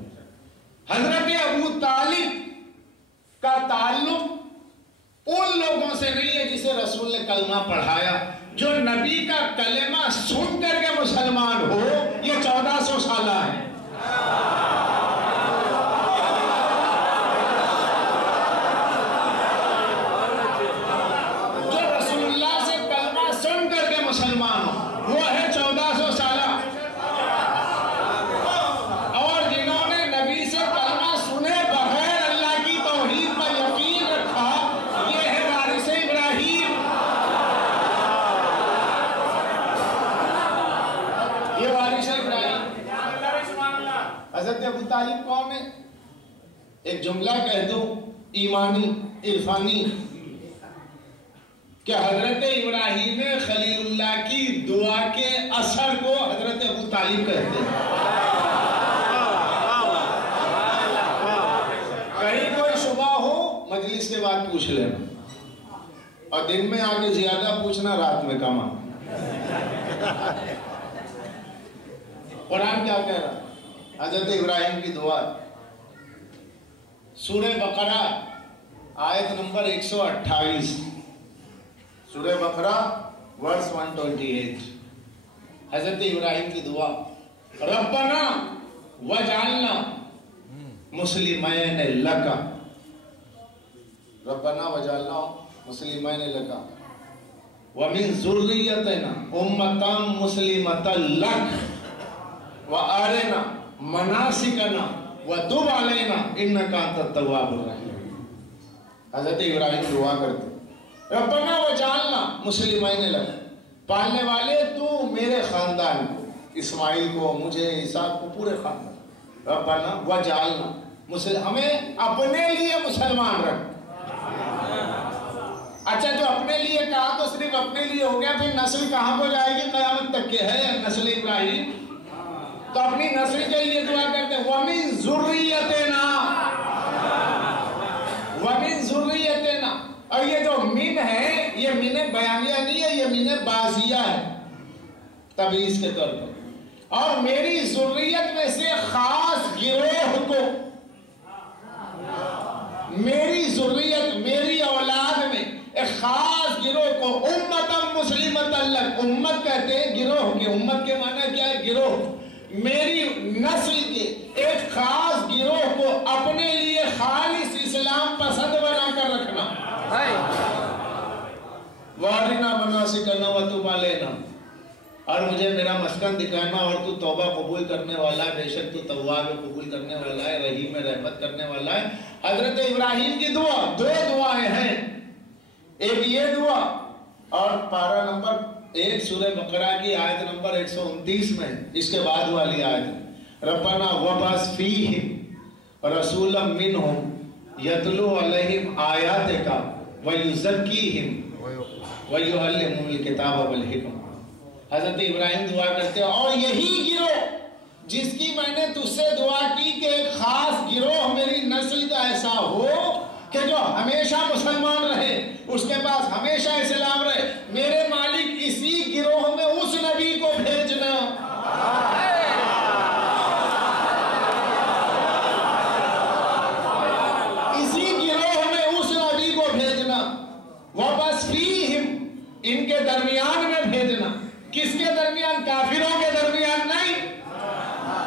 حضرت ابو طالب کا تعلق ان لوگوں سے نہیں ہے جسے رسول نے کلمہ پڑھایا۔ جو نبی کا کلمہ سن کر کے مسلمان ہو، یہ 1400 سالہ ہے۔ جو رسول اللہ سے کلمہ سن کر کے مسلمان ہو، وہ ہے 1400 سالہ۔ اور جنہوں نے نبی سے کلمہ سنے بغیر اللہ کی توحید پر یقین رکھا، یہ ہے وارث ابراہیم۔ یہ وارث ابراہیم۔ حضرت ابو طالب کون ہے؟ ایک جملہ کہہ دوں ایمانی عرفانی کہ حضرت ابراہیم خلیل اللہ کی دعا کے اثر کو حضرت ابو طالب کہتے ہیں۔ کہیں کوئی شبہ ہو مجلس کے بعد پوچھ لینا، اور دن میں آگے زیادہ پوچھنا، رات میں کم آنا۔ قرآن کیا کہہ رہا؟ حضرت ابراہیم کی دعا، سورہ بقرہ آیت نمبر 128، سورہ بقرہ ورس 128، حضرت ابراہیم کی دعا، ربنا وجعلنا مسلمین لک، ربنا وجعلنا مسلمین لک ومن ذریتنا امتا مسلمتا لک وارنا مناسکنا وتب علینا انک انت التواب الرحیم۔ حضرت ابراہیم دعا کرتے، ربنا وجعلنا مسلمین لک، پالنے والے تو میرے خاندان کو، اسماعیل کو، مجھے، اسحاق کو، پورے خاندان، ربنا وجعلنا، ہمیں اپنے لیے مسلمان رکھ۔ اچھا، جو اپنے لیے کہا تو صرف اپنے لیے ہو گیا، پھر نسل کہاں کو جائے گی؟ قیامت تک کے ہے نسل ابراہیم، تو اپنی نسل کے لیے دعا کرتے ہیں، وَمِن ذُرِّيَّتِنَا، وَمِن ذُرِّيَّتِنَا۔ اور یہ جو من ہے، یہ من بیانیہ نہیں ہے، یہ من بازیہ ہے، تبعیض کے طور پر۔ اور میری ذریت میں سے خاص گروہ کو، میری ذریت، میری اولاد میں ایک خاص گروہ کو، امتاً مسلمتاً لک، امت کہتے ہیں گروہ کے، امت کے معنی کیا ہے؟ گروہ۔ میری نسل کے ایک خاص گروہ کو اپنے لیے خالص اسلام پسند بنا کر رکھنا، وارنا مناسکنا وتب علینا، اور مجھے میرا مسکن دکھانا، اور تو توبہ قبول کرنے والا ہے، بے شک تو تواب قبول کرنے والا ہے، رحیم رحمت کرنے والا ہے۔ حضرت ابراہیم کی دعا، دو دعائیں ہیں، ایک یہ دعا، اور پارہ نمبر 1 سورہ بقرہ کی آیت نمبر 129 میں اس کے بعد والی آیت، ربنا وبعث فیہم رسولا منہم یتلو علیہم آیاتک ویزکیہم ویعلمہم الکتاب والحکمہ۔ حضرت ابراہیم دعا کرتے ہیں، اور یہی گروہ جس کی میں نے تجھ سے دعا کی کہ ایک خاص گروہ میری نسل کا ایسا ہو کہ جو ہمیشہ مسلمان رہے، اس کے پاس ہمیشہ اسلام رہے، میرے مالک اسی گروہ میں اس نبی کو بھیجنا۔ اسی گروہ میں اس نبی کو کے درمیان میں بھیجنا. کس کے درمیان؟ کافروں کے درمیان نہیں،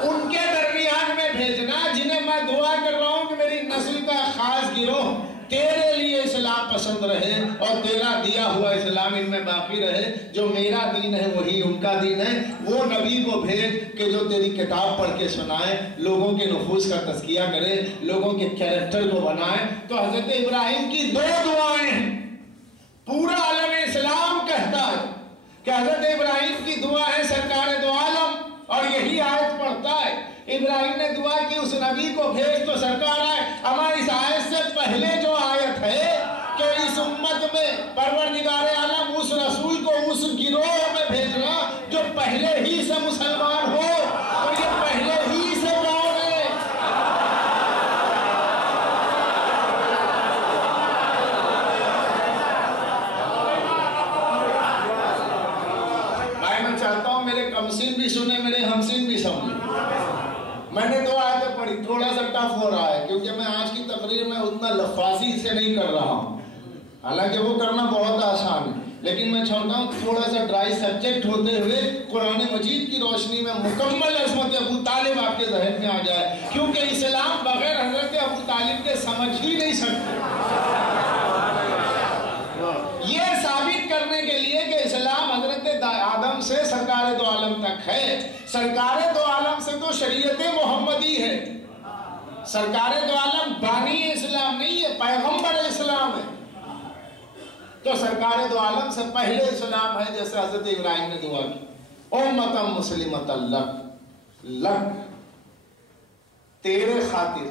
ان کے درمیان میں بھیجنا جنہیں میں دعا کر رہا ہوں کہ میری نسل کا خاص گروہ تیرے لیے اسلام پسند رہے اور تیرا دیا ہوا اسلام ان میں باقی رہے. جو میرا دین ہے وہی ان کا دین ہے. وہ نبی کو بھیج کہ جو تیری کتاب پڑھ کے سنائے، لوگوں کے نفوس کا تزکیہ کرے، لوگوں کے کیریکٹر کو بنائے. تو حضرت ابراہیم کی 2 دعائیں ہیں. پورا عالم اسلام کہتا ہے کہ حضرت ابراہیم کی دعا ہے سرکار دو عالم، اور یہی آیت پڑھتا ہے. ابراہیم نے دعا کی اس نبی کو بھیج تو سرکار آئے. ہماری اس آیت سے پہلے جو آیت ہے کہ اس امت میں پروردگار عالم اس رسول کو اس گروہ میں بھیجنا جو پہلے ہی سے مسلمان ہو. اور یہ پہلے ہی سے کون ہے؟ میں چاہتا ہوں میرے کمسن بھی سنے، میرے ہمسن بھی سمجھے. میں نے 2 آیتیں پڑھی، تھوڑا سا ٹف ہو رہا ہے کیونکہ میں آج کی تقریر میں اتنا لفاظی سے نہیں کر رہا ہوں، حالانکہ وہ کرنا بہت آسان ہے، لیکن میں چاہتا ہوں تھوڑا سا ڈرائی سبجیکٹ ہوتے ہوئے قرآن مجید کی روشنی میں مکمل عظمت ابو طالب آپ کے ذہن میں آ جائے، کیونکہ اسلام بغیر حضرت ابو طالب کے سمجھ ہی نہیں سکتے. یہ ثابت کرنے کے لیے کہ اسلام حضرت آدم سے سرکار دو عالم تک ہے. سرکار دو عالم سے تو شریعت محمدی ہے. سرکار دو عالم بانی اسلام نہیں ہے، پیغمبر اسلام ہے. تو سرکار دو عالم سے پہلے اسلام ہے، جیسے حضرت ابراہیم نے دعا کی امتا مسلمتا لک، تیرے خاطر،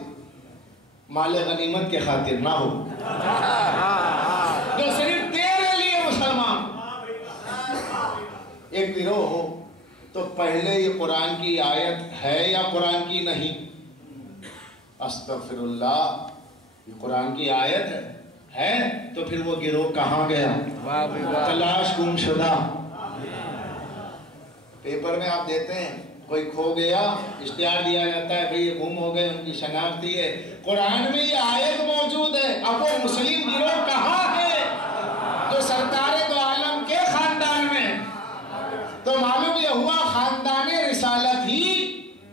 مال غنیمت کے خاطر نہ ہو، جو صرف تیرے لیے مسلمان ایک گروہ ہو. تو پہلے یہ قرآن کی آیت ہے یا قرآن کی نہیں؟ استغفر اللہ، یہ قرآن کی آیت ہے تو پھر وہ گروہ کہاں گیا؟ تلاش گم شدہ. پیپر میں آپ دیتے ہیں کوئی کھو گیا، اشتہار دیا جاتا ہے بھئی یہ گم ہو گئے، ان کی شناخت دی ہے. قرآن میں یہ آیت موجود ہے. اب وہ مسلم گروہ کہاں ہے جو سرکار دو عالم کے خاندان میں؟ تو معلوم یہ ہوا خاندان رسالت ہی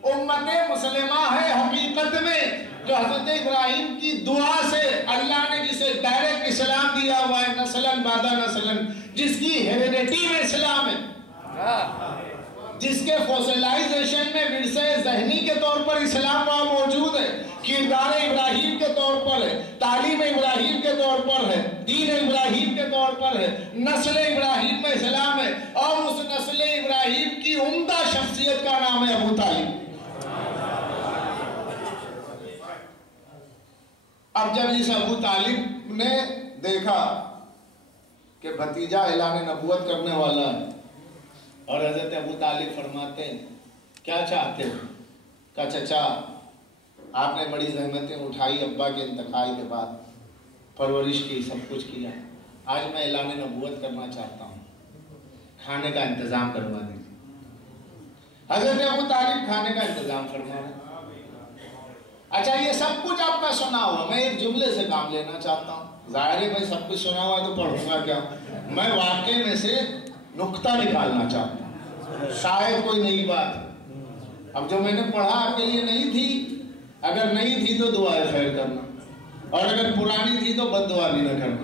امت مسلمہ ہے حقیقت میں، جو حضرت ابراہیم کی دعا سے اللہ نے جسے ڈائریکٹ اسلام دیا ہوا ہے، نسلن بعد نسلن، جس کی ہیریڈیٹی میں اسلام ہے، جس کے فوسلائزیشن میں ورثہ ذہنی کے طور پر اسلام وہاں موجود ہے، کردار ابراہیم کے طور پر ہے، تعلیم ابراہیم کے طور پر ہے، دین ابراہیم کے طور پر ہے، نسل ابراہیم میں اسلام ہے. اور اس نسل ابراہیم کی عمدہ شخصیت کا نام ہے ابو طالب. اب جب اس ابو طالب نے دیکھا کہ بھتیجا اعلان نبوت کرنے والا ہے، اور حضرت ابو طالب فرماتے ہیں کیا چاہتے ہو؟ کہا چچا آپ نے بڑی زحمتیں اٹھائی ابا کے انتقال کے بعد، پرورش کی، سب کچھ کیا، آج میں اعلان نبوت کرنا چاہتا ہوں، کھانے کا انتظام کروا دیجیے. حضرت ابو طالب کھانے کا انتظام فرما رہے. اچھا یہ سب کچھ آپ کا سنا ہوا، میں ایک جملے سے کام لینا چاہتا ہوں. ظاہر ہے میں سب کچھ سنا ہوا تو پڑھوں گا کیا؟ میں واقعے میں سے نقطہ نکالنا چاہتا ہوں، شاید کوئی نئی بات. اب جو میں نے پڑھا آپ کے لیے نہیں تھی، اگر نہیں تھی تو دعا خیر کرنا، اور اگر پرانی تھی تو بد دعا بھی نہ کرنا.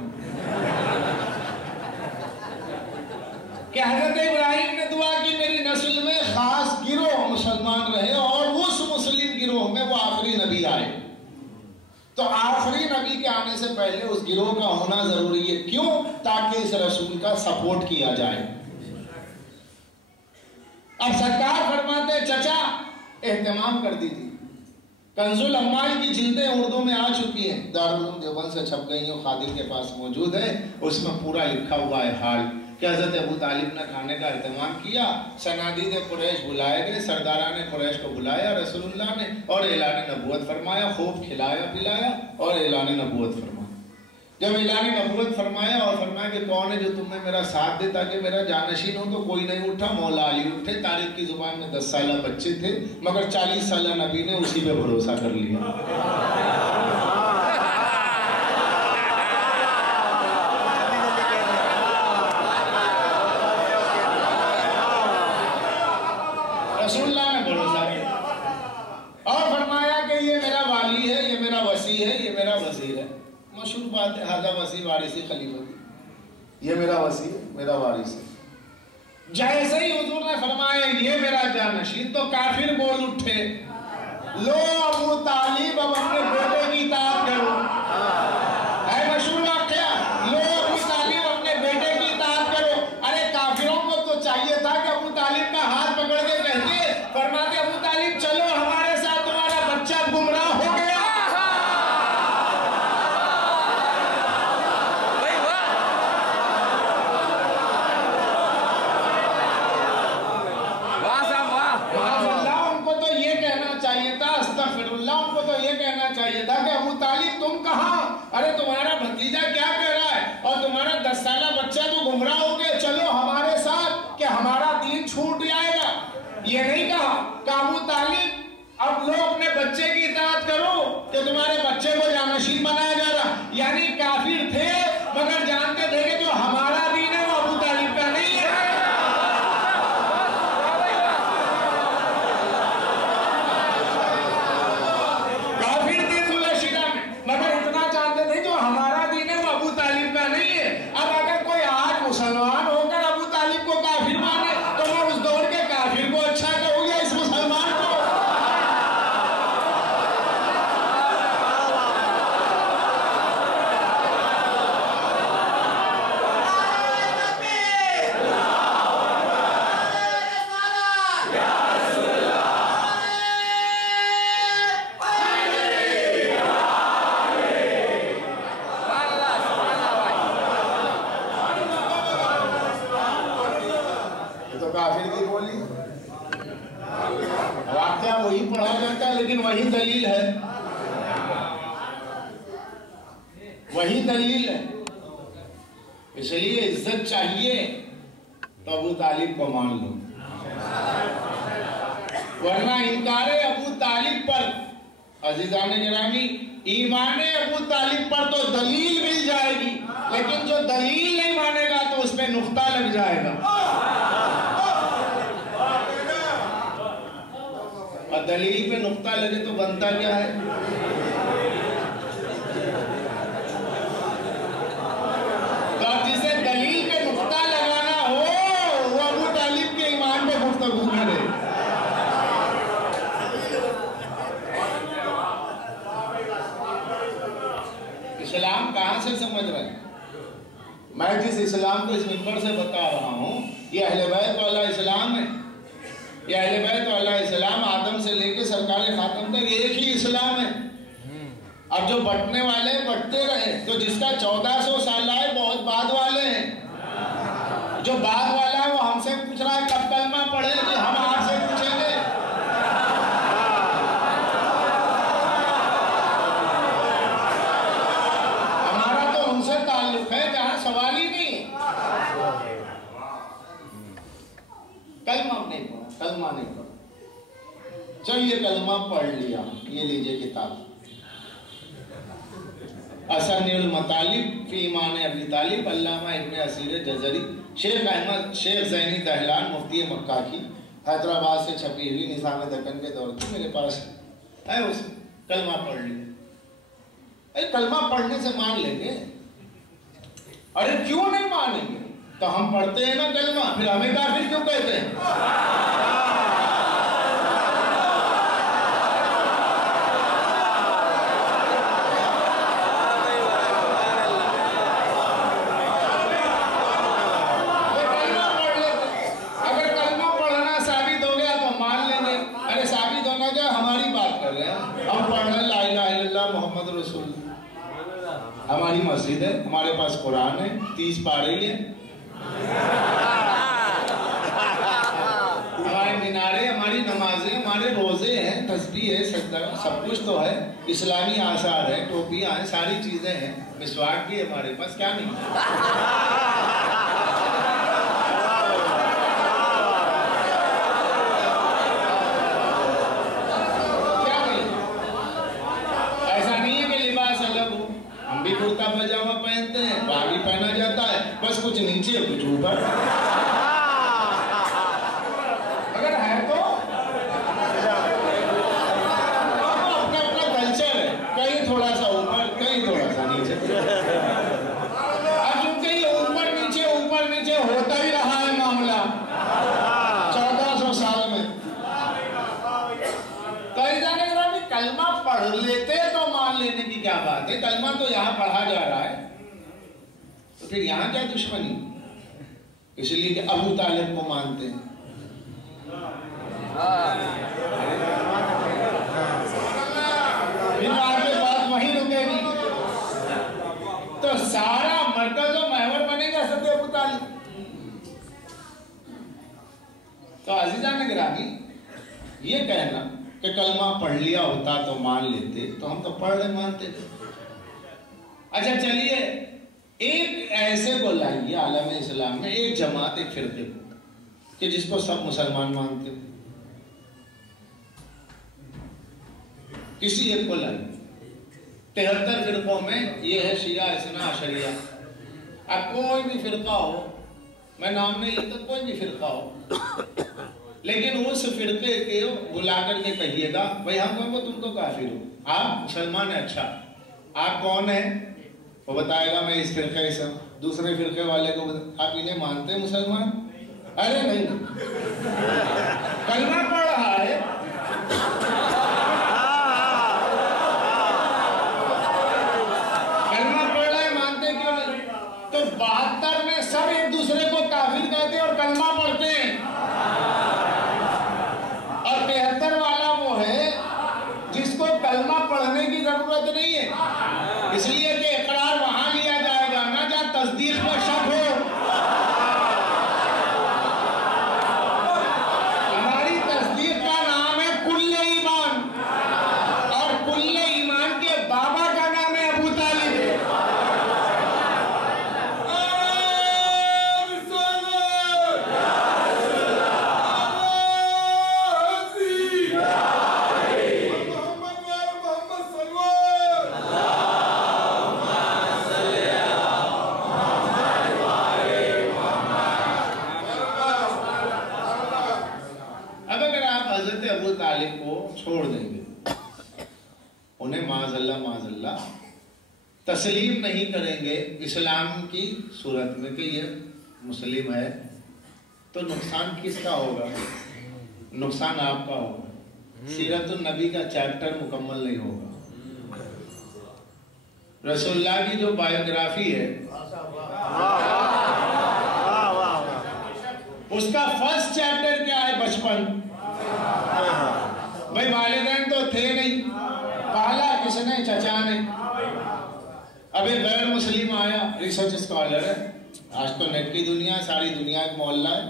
کہ حضرت ابراہیم نے دعا کی میری نسل میں خاص گروہ مسلمان رہے، اور اس مسلم گروہ میں وہ آخری نبی آئے. تو آخری نبی کے آنے سے پہلے اس گروہ کا ہونا ضروری ہے. کیوں؟ تاکہ اس رسول کا سپورٹ کیا جائے. اب سرکار فرماتے چچا اہتمام کر دیجیے. کنز الاموال کی جلدیں اردو میں آ چکی ہیں، دارالعلوم دیوبند سے چھپ گئی ہیں، خادم کے پاس موجود ہے. اس میں پورا لکھا ہوا ہے حال کہ حضرت ابو طالب نے کھانے کا اہتمام کیا، صنادید قریش بلائے گئے، سرداران قریش کو بلایا رسول اللہ نے، اور اعلان نبوت فرمایا، خوب کھلایا پلایا اور اعلان نبوت فرمایا. جب اعلان نبوت فرمایا اور فرمایا کہ کون ہے جو تم نے میرا ساتھ دے تاکہ میرا جانشین ہو، تو کوئی نہیں اٹھا. مولا علی اٹھے. تاریخ کی زبان میں 10 سالہ بچے تھے، مگر 40 سالہ نبی نے اسی پہ بھروسہ کر لیا. بات ہے، ھذا وصی وارثی خلیفتی، یہ میرا وصی ہے، میرا وارث ہے۔ جیسے ہی حضور نے فرمایا یہ میرا جانشین، تو کافر بول اٹھے، لو ابو طالب اب اپنے بیٹے کی اطاعت کرو۔ ہے مشہور واقعہ، لو ابو طالب اپنے بیٹے کی اطاعت کرو۔ ارے کافروں کو تو چاہیے تھا کہ ابو طالب کا ہاتھ پکڑ کے کہتے، فرماتے ابو طالب چلو ہمارے ساتھ، تمہارا بچہ گمراہ ہو گیا۔ چاہیے تھا کہ ابو طالب تم کہاں، ارے تمہارا بھتیجا کیا کہہ رہا ہے، اور تمہارا 10 سالہ بچہ تو گمراہ ہو گیا، چلو ہمارے ساتھ کہ ہمارا دین چھوٹ جائے گا۔ یہ نہیں کہا کہ ابو طالب اب لو اپنے بچے کی اطاعت کرو کہ تمہارے بچے کو جانشین بنایا جا رہا، یعنی کافر تھے مگر جانتے تھے کہ جو ہمارا دین ہے وہ ابو طالب کا نہیں ہے۔ مسلمان ہو کر ابو طالب کو کافر مانے تو میں اس دور کے کافر کو اچھا کہوں یا اس مسلمان کو؟ واقعہ وہی پڑھا جاتا ہے لیکن وہی دلیل ہے، وہی دلیل ہے۔ اس لیے عزت چاہیے تو ابو طالب کو مان لو، ورنہ انکار ابو طالب پر، عزیزان گرامی، ایمان ابو طالب پر تو دلیل مل جائے گی، لیکن جو دلیل نہیں مانے گا تو اس پہ نقطہ لگ جائے گا۔ اور دلیل پہ نقطہ لگے تو بنتا کیا ہے؟ تو جسے دلیل پہ نقطہ لگانا ہو وہ ابو طالب کے ایمان پہ گفتگو کرے۔ اسلام کہاں سے سمجھ رہے ہیں؟ میں جس اسلام کو اس منبر سے بتا رہا ہوں یہ اہل بیت والا اسلام ہے۔ یہ اہل بیت والا اسلام آدم سے لے کے سرکار خاتم تک ایک ہی اسلام ہے۔ اب جو بٹنے والے بٹتے رہے، تو جس کا 1400 سالہ ہے بہت بعد والے ہیں، جو بعد والا ہے وہ ہم سے پوچھ رہا ہے کب کلمہ پڑھے، کہ ہم آپ سے پوچھیں گے۔ ہمارا تو ان سے تعلق ہے جہاں سوال ہی نہیں ہے۔ کلمہ نہیں پڑھا، کلمہ نہیں پڑھا، چلیے کلمہ پڑھ لیا، یہ لیجئے کتاب اسن المطالب فی ایمان ابی طالب، علامہ ابن اسیر جزری، شیخ احمد شیخ زینی دہلان مفتی مکہ کی، حیدرآباد سے چھپی ہوئی، نظام دکن کے دور کی، میرے پاس ہے اس کلمہ پڑھ لیا۔ کلمہ پڑھنے سے مان لیں گے؟ ارے کیوں نہیں مانیں گے؟ تو ہم پڑھتے ہیں نا کلمہ، پھر ہمیں کافر کیوں کہتے ہیں؟ اگر کلمہ پڑھنا ثابت ہو گیا تو مان لیں گے۔ ارے ثابت ہونا کیا، ہماری بات کر رہے ہیں، ہم پڑھ رہے ہیں لا الہ الا اللہ محمد رسول اللہ، ہماری مسجد ہے، ہمارے پاس قرآن ہے، 30 پارے ہیں، ہمارے مینارے، ہماری نمازیں، ہمارے روزے ہیں، تسبیح ہے، سجدہ، سب کچھ تو ہے، اسلامی آثار ہے، ٹوپیاں ہیں، ساری چیزیں ہیں، مسواک بھی ہے ہمارے پاس، کیا نہیں؟ کیا نہیں؟ ایسا نہیں ہے کہ لباس الگ ہو، ہم بھی کرتا پاجامہ پہنتے ہیں، باغی پہنا جاتا ہے، بس کچھ نیچے کچھ اوپر، اگر ہے تو اپنا اپنا کلچر ہے، کہیں تھوڑا سا اوپر، کہیں تھوڑا سا نیچے۔ پھر یہاں کیا دشمنی؟ اس لیے کہ ابو طالب کو مانتے ہیں. پھر آگے بات وہیں رکے گی. تو سارا مرکز و محور بنے گا سب ابو طالب. تو عزیزان گرامی، یہ کہنا کہ کلمہ پڑھ لیا ہوتا تو مان لیتے، تو ہم تو پڑھ رہے مانتے تھے. اچھا چلیے ایک ایسے کو لائیے عالم اسلام میں، ایک جماعت، ایک فرقے کو کہ جس کو سب مسلمان مانتے ہو. کسی ایک کو لائیے. 73 فرقوں میں یہ ہے شیعہ اثنا عشریہ. اب کوئی بھی فرقہ ہو، میں نام نہیں لیتا، کوئی بھی فرقہ ہو، لیکن اس فرقے کے بلا کر کے کہیے گا بھائی ہم کہوں گے تم تو کافر ہو، آپ مسلمان ہیں. اچھا آپ کون ہیں؟ وہ بتائے گا میں اس فرقے سے. دوسرے فرقے والے کو آپ انہیں مانتے ہیں مسلمان؟ ارے نہیں، کلمہ پڑھ رہا ہے، کلمہ پڑھ رہا ہے، مانتے کیوں نہیں؟ تو 72 میں سب ایک دوسرے کو کافر کہتے ہیں اور کلمہ پڑھتے ہیں. اور 73 والا وہ ہے جس کو کلمہ پڑھنے کی ضرورت نہیں ہے، اس لیے کہ اقرار وہاں لیا جائے گا نہ جہاں تصدیق پر شک ہو. ہماری تصدیق کا نام ہے کل ایمان، اور کل ایمان کے بابا کا نام ہے ابو طالب. چھوڑ دیں گے، انہیں معاذ اللہ تسلیم نہیں کریں گے اسلام کی صورت میں کہ یہ مسلم ہے، تو نقصان کس کا ہوگا؟ نقصان آپ کا ہوگا. سیرت النبی کا چیپٹر مکمل نہیں ہوگا. رسول اللہ کی جو بایوگرافی ہے اس کا فرسٹ چیپٹر کیا ہے؟ بچپن. بھائی والدین تو تھے نہیں، پالا کس نے؟ چچا نے. اب ایک غیر مسلم آیا، ریسرچ اسکالر ہے، آج تو نیٹ کی دنیا ہے، ساری دنیا کا محلہ ہے.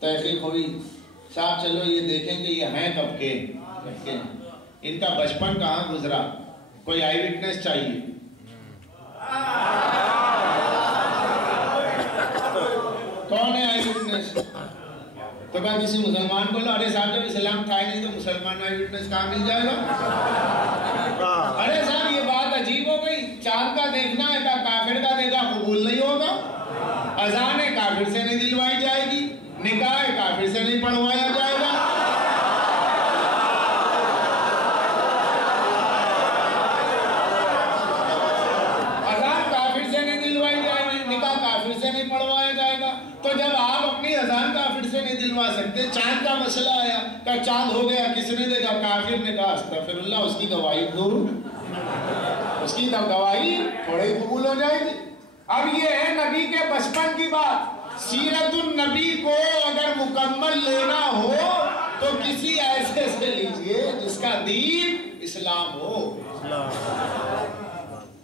تحقیق ہوئی، صاحب چلو یہ دیکھیں کہ یہ ہیں کب کے، ان کا بچپن کہاں گزرا، کوئی آئی وٹنس چاہیے. کون ہے آئی وٹنس؟ تو کہا کسی مسلمان کو لو. ارے صاحب جب اسلام تھا ہی نہیں تو مسلمان آئی وٹنس کہاں مل جائے گا؟ ارے صاحب یہ بات عجیب ہو گئی، چاند کا دیکھنا ہے، کافر کا دیکھا قبول نہیں ہوگا. اذان کافر سے نہیں دلوائی جائے گی، نکاح کافر سے نہیں پڑھوایا جائے گا. اذان کافر سے نہیں دلوائی جائے گی، نکاح کافر سے نہیں پڑھوایا جائے گا. تو جب آپ اپنی اذان کافر سے نہیں دلوا سکتے، چاند کا مسئلہ آیا کہ چاند ہو گیا، کس نے دیکھا؟ کافر نے کہا استغفر اللہ، اس کی گواہی دور، اس کی گواہی تھوڑی قبول ہو جائے گی. اب یہ ہے نبی کے بچپن کی بات. سیرت النبی کو اگر مکمل لینا ہو تو کسی ایسے سے لیجئے جس کا دین اسلام ہو.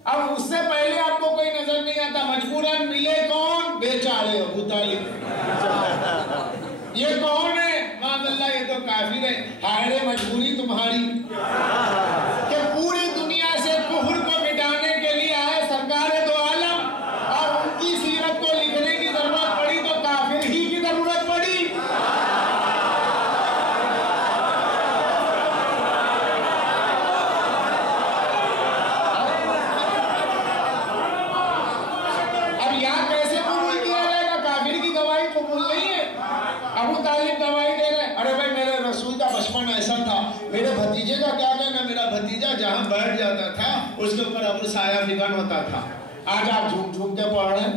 اب اس سے پہلے آپ کو کوئی نظر نہیں آتا، مجبوراً ملے کون؟ بیچارے ابو طالب. یہ کون ہے؟ معاذ اللہ یہ تو کافر ہے. ہائے مجبوری تمہاری کہ پوری دنیا سے کفر کو مٹانے کے لیے آئے سرکار دو عالم، اور ان کی سیرت کو لکھنے کی ضرورت پڑی تو کافر ہی کی ضرورت پڑی. اب یہاں کیسے قبول کیا جائے گا؟ کافر کی گواہی قبول نہیں ہے. ابو طالب گواہی دے رہے ہیں، ارے بھائی میرے رسول کا بچپن ایسا تھا. میرے بھتیجے کا کیا کہنا؟ میرا بھتیجا جہاں بیٹھ جاتا تھا اس کے اوپر ابو سایہ فگن ہوتا تھا. آج آپ جھوم جھوم کے پڑھ رہے ہیں.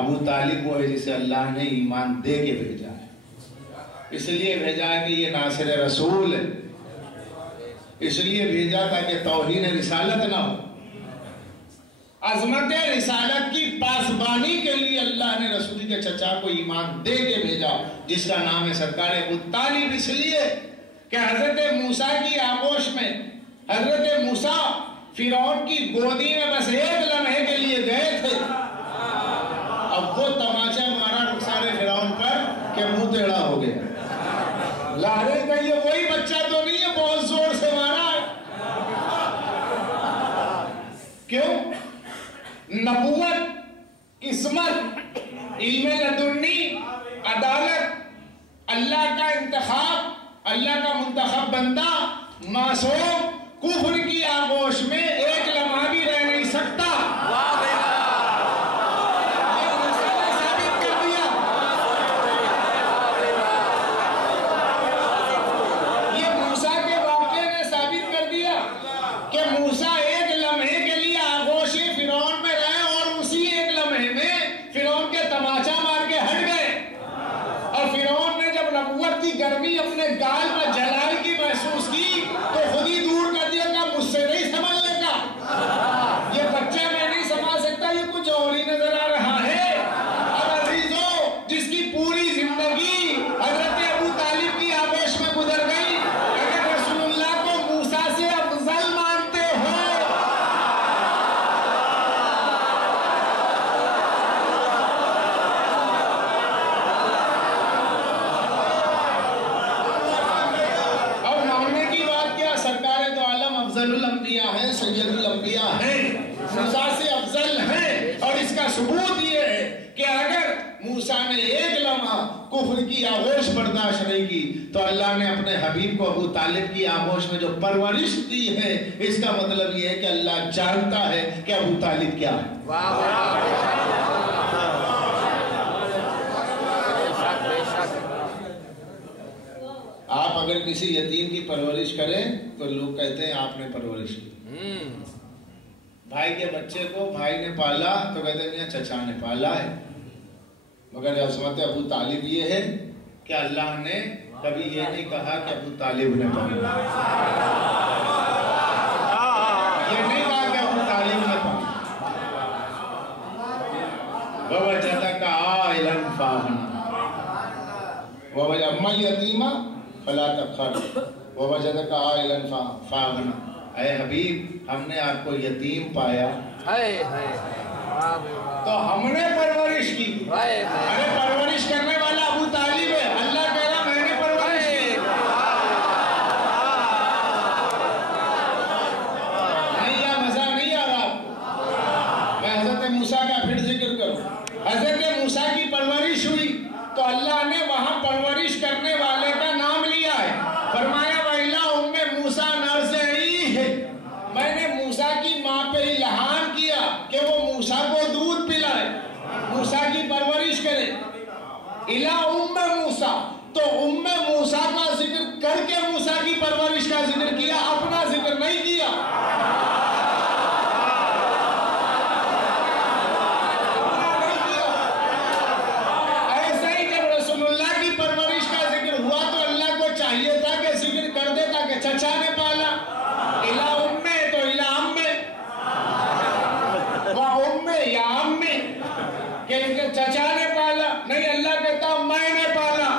ابو طالب وہ ہے جسے اللہ نے ایمان دے کے بھیجا ہے، اس لیے بھیجا ہے کہ یہ ناصر رسول ہے، اس لیے بھیجا تاکہ توہین رسالت نہ ہو۔ عظمت رسالت کی پاسبانی کے لیے اللہ نے رسول کے چچا کو ایمان دے کے بھیجا، جس کا نام ہے سرکار ابو طالب، اس لیے کہ حضرت موسیٰ کی آغوش میں حضرت موسیٰ فرعون کی گودی میں بس ایک لمحے کے لیے گئے تھے، اب وہ تماچا مارا رخسار فرعون پر کہ منہ ٹیڑھا ہو گیا۔ لارے کا یہ وہی بچہ تو نہیں ہے، بہت زور سے مارا ہے۔ کیوں؟ نبوت، عصمت، علم لدنی، عدالت، اللہ کا انتخاب، اللہ کا منتخب بندہ، معصوم، کفر کی آغوش میں ایک لمحہ بھی رہ نہیں سکتا۔ یہ موسیٰ کے واقعے نے ثابت کر دیا کہ موسیٰ ایک لمحے کے لیے آغوش فرعون میں رہے اور اسی ایک لمحے میں فرعون کے تماچا مار کے ہٹ گئے، اور فرعون نے جب نبوت کی گرمی اپنے گال پر جلال کی محسوس کی تو خود ہی دور کر دیا کہ مجھ سے نہیں سنبھلنے کا، یہ بچہ میں نہیں سنبھال سکتا، یہ کچھ اور ہی نظر آ رہا ہے۔ اور عزیزو، جس کی پوری زندگی حضرت ابو طالب کی آغوش میں گزر گئی، اگر رسول اللہ کو موسیٰ سے افضل مانتے ہو، اور ماننے کی بات کیا، سرکار دو عالم افضل الانبیاء ہیں، سید الانبیاء ہیں، موسیٰ سے افضل ہیں، اور اس کا ثبوت یہ ہے کہ اگر موسیٰ نے ایک لمحہ کفر کی آغوش برداشت نہیں کی تو اللہ نے اپنے حبیب کو ابو طالب کی آغوش میں جو پرورش دی ہے، اس کا مطلب یہ ہے کہ اللہ جانتا ہے کہ ابو طالب کیا ہے۔ آپ اگر کسی یتیم کی پرورش کریں تو لوگ کہتے ہیں آپ نے پرورش کی، بھائی کے بچے کو بھائی نے پالا تو کہتے ہیں میاں چچا نے پالا ہے، مگر عظمت ابو طالب یہ ہے کہ اللہ نے کبھی یہ نہیں کہا کہ ابو طالب نے پالا، یہ نہیں کہا کہ ابو طالب نے پالا۔ وَوَجَدَكَ عَائِلًا فَأَغْنَىٰ وَوَجَدَ الْيَتِيمَ فَلَا تَقْهَرْ وَوَجَدَكَ عَائِلًا فَأَغْنَىٰ۔ اے حبیب، ہم نے آپ کو یتیم پایا تو ہم نے پرورش کی، ارے پرورش کرنے والا ابو طالب ہے، اللہ کہہ رہا میں نے پرورش کی۔ نہیں، یہ مزہ نہیں آ رہا آپ کو؟ میں حضرت موسیٰ کا پھر ذکر کروں۔ حضرت موسیٰ کی پرورش ہوئی تو اللہ نے وہاں پرورش کرنے والے کا نام لیا ہے، فرمایا وَإِلَىٰ أُمِّ مُوسَىٰ نَرْضِعِيهِ، میں نے موسیٰ کی ماں پہ الہام کیا کہ وہ موسیٰ کو دودھ پلائے، موسیٰ کی پرورش کرے۔ الہ ام موسیٰ، تو ام موسیٰ کا ذکر کر کے موسیٰ کی پرورش کا ذکر کیا، اپنا ذکر نہیں کیا۔ ایسے ہی جب رسول اللہ کی پرورش کا ذکر ہوا تو اللہ کو چاہیے تھا کہ ذکر کر دیتا کہ چچا نے پالا، الہ ام تو الہ ام، ام یا ام، کہ چچا نے پالا نہیں، اللہ کہتا میں نے پالا۔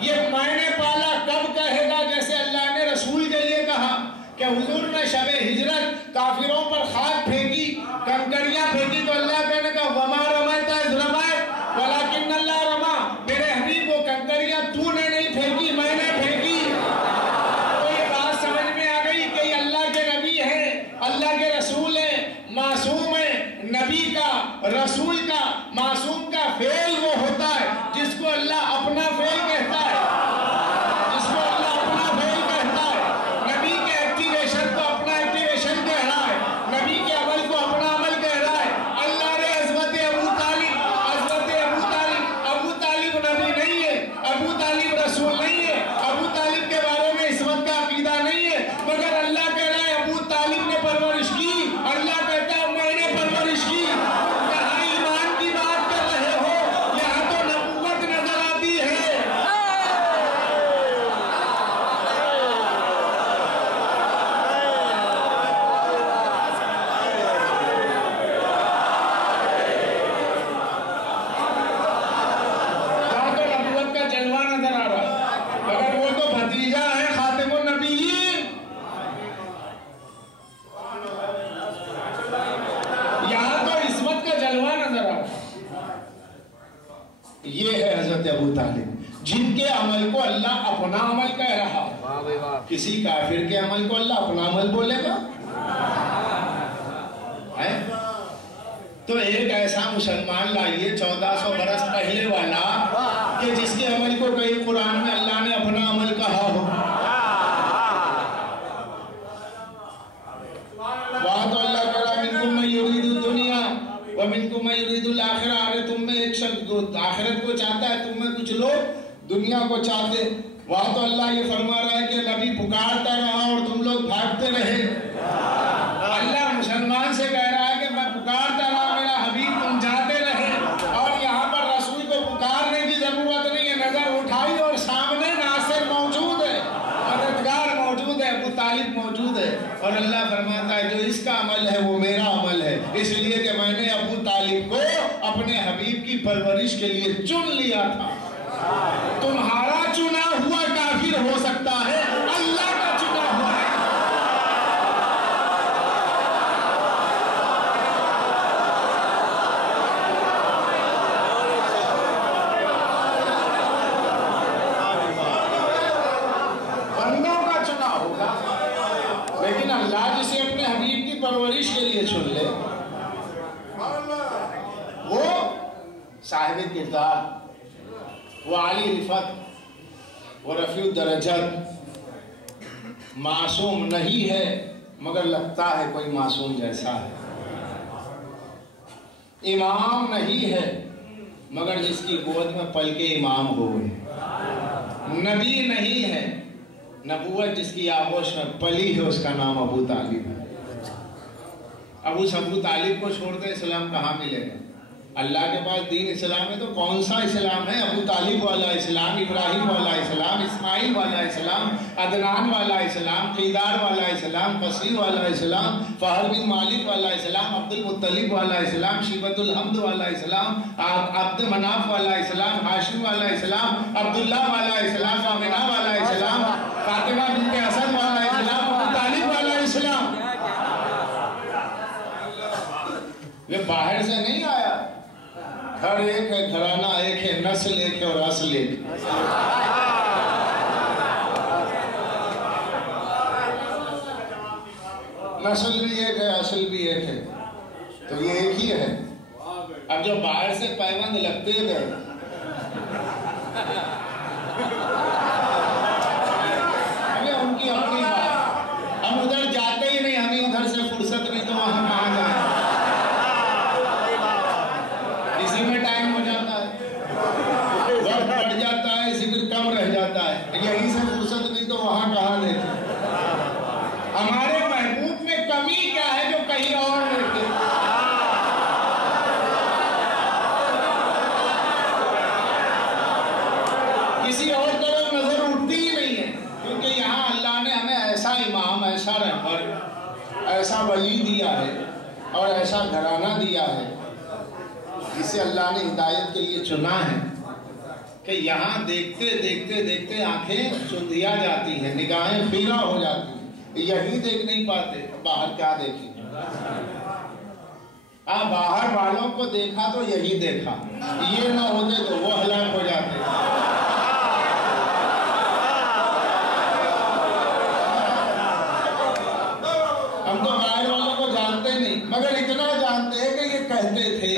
یہ میں نے پالا کب کہے گا؟ جیسے اللہ نے رسول کے لیے کہا کہ حضور نے شب ہجرت کافروں پر خاک پھینکی، کنکریاں پھینکی، تو اللہ کہنے کا وما رمیت اذ رمیت ولکن اللہ رما، میرے حبیب وہ کنکریاں تو نے نہیں پھینکی، میں نے پھینکی۔ تو یہ بات سمجھ میں آ گئی کہ یہ اللہ کے نبی ہیں، اللہ کے رسول ہیں، معصوم ہے۔ نبی کا، رسول کا، معصوم کا فعل وہ ہوتا ہے جس کو اللہ اپنا فعل کہتا ہے، جس کو اللہ اپنا فعل کہتا ہے۔ نبی کے ایکٹیویشن کو اپنا ایکٹیویشن کہہ رہا ہے، نبی کے عمل کو اپنا عمل کہہ رہا ہے۔ اللہ نے عظمت ابو طالب، عظمت ابو طالب، ابو طالب نبی نہیں ہے، ابو طالب رسول نہیں ہے، ابو طالب کے بارے میں عصمت کا عقیدہ نہیں ہے، مگر اللہ کہہ رہا ہے ابو طالب نے پرورش کی، اللہ کہتا ہے میں نے پرورش کی۔ کہاں ایمان کی بات یہ ہے حضرت ابو طالب، جن کے عمل کو اللہ اپنا عمل کہہ رہا ہے۔ کسی کافر کے عمل کو اللہ اپنا عمل بولے گا؟ تو ایک ایسا مسلمان لائیے 1400 برس پہلے والا کہ جس کے عمل کو کئی قرآن میں اللہ نے اپنا عمل کہا ہو۔ وہاں تو اللہ کہہ رہا منکم من یرید الدنیا ومنکم من یرید الآخرہ، ارے تم میں ایک شخص آخرت کو چاہتا ہے، تم میں کچھ لوگ دنیا کو چاہتے۔ وہاں تو اللہ یہ فرما رہا ہے کہ نبی پکارتا رہا اور تم لوگ بھاگتے رہے۔ اللہ مسلمان سے کہہ رہا ہے کہ میں پکارتا رہا میرا حبیب تم جاتے رہے، اور یہاں پر رسول کو پکارنے کی ضرورت نہیں ہے، نظر اٹھائی اور سامنے ناصر موجود ہے، مددگار موجود ہے، ابو طالب موجود ہے، اور اللہ فرماتا ہے جو اس کا عمل ہے وہ میرا عمل ہے، اس لیے کہ میں نے ابو طالب کو اپنے حبیب کی پرورش کے لیے چن لیا تھا۔ تمہارا چنا ہوا کافر ہو سکتا ہے، اللہ کا چنا ہوا ہے۔ بندوں کا چنا ہوگا، لیکن اللہ جسے اپنے حبیب کی پرورش کے لیے چن لے وہ صاحب کردار، وہ عالی رفعت، وہ رفیع درجت، معصوم نہیں ہے مگر لگتا ہے کوئی معصوم جیسا ہے، امام نہیں ہے مگر جس کی گود میں پل کے امام ہوئے، نبی نہیں ہے نبوت جس کی آغوش میں پلی ہے اس کا نام ابو طالب ہے۔ ابو طالب کو چھوڑ دے اسلام کہاں ملے گا؟ اللہ کے پاس دین اسلام ہے تو کون سا اسلام ہے؟ ابو طالب والا اسلام، ابراہیم والا اسلام، اسماعیل والا اسلام، عدنان والا اسلام، قیدار والا اسلام، قصی والا اسلام، فہر بن مالک والا اسلام، عبد المطلب والا اسلام، شیبت الحمد والا اسلام، عبد مناف والا اسلام، ہاشم والا اسلام، عبداللہ والا اسلام، آمنہ والا اسلام، فاطمہ بنت اسد والا اسلام، ابو طالب والا اسلام۔ یہ باہر سے نہیں آیا، گھر ایک ہے، گھرانہ ایک ہے، نسل ایک ہے اور اصل ایک ہے۔ نسل بھی ایک ہے، اصل بھی ایک ہے، تو یہ ایک ہی ہے۔ اب جو باہر سے پیوند لگتے گئے ہمیں ان کی اپنی بات، ہم ادھر جاتے ہی نہیں، ہمیں ادھر سے فرصت نہیں تو وہاں کہاں جائیں؟ اسی میں ٹائم ہو جاتا ہے، وقت بڑھ جاتا ہے، ذکر کم رہ جاتا ہے، یہیں سے فرصت نہیں تو وہاں کہاں دیکھیں؟ ہمارے محبوب میں کمی کیا ہے جو کہیں اور دیکھتے؟ کسی اور طرف نظر اٹھتی ہی نہیں ہے، کیونکہ یہاں اللہ نے ہمیں ایسا امام، ایسا رہبر، ایسا ولی دیا ہے اور ایسا گھرانہ دیا ہے جسے اللہ نے ہدایت کے لیے چنا ہے کہ یہاں دیکھتے دیکھتے دیکھتے آنکھیں چندیا جاتی ہیں، نگاہیں خیرہ ہو جاتی ہیں، یہی دیکھ نہیں پاتے، باہر کیا دیکھیں؟ باہر والوں کو دیکھا تو یہی دیکھا، یہ نہ ہوتے تو وہ ہلاک ہو جاتے۔ ہم تو باہر والوں کو جانتے نہیں، مگر اتنا جانتے ہیں کہ یہ کہتے تھے۔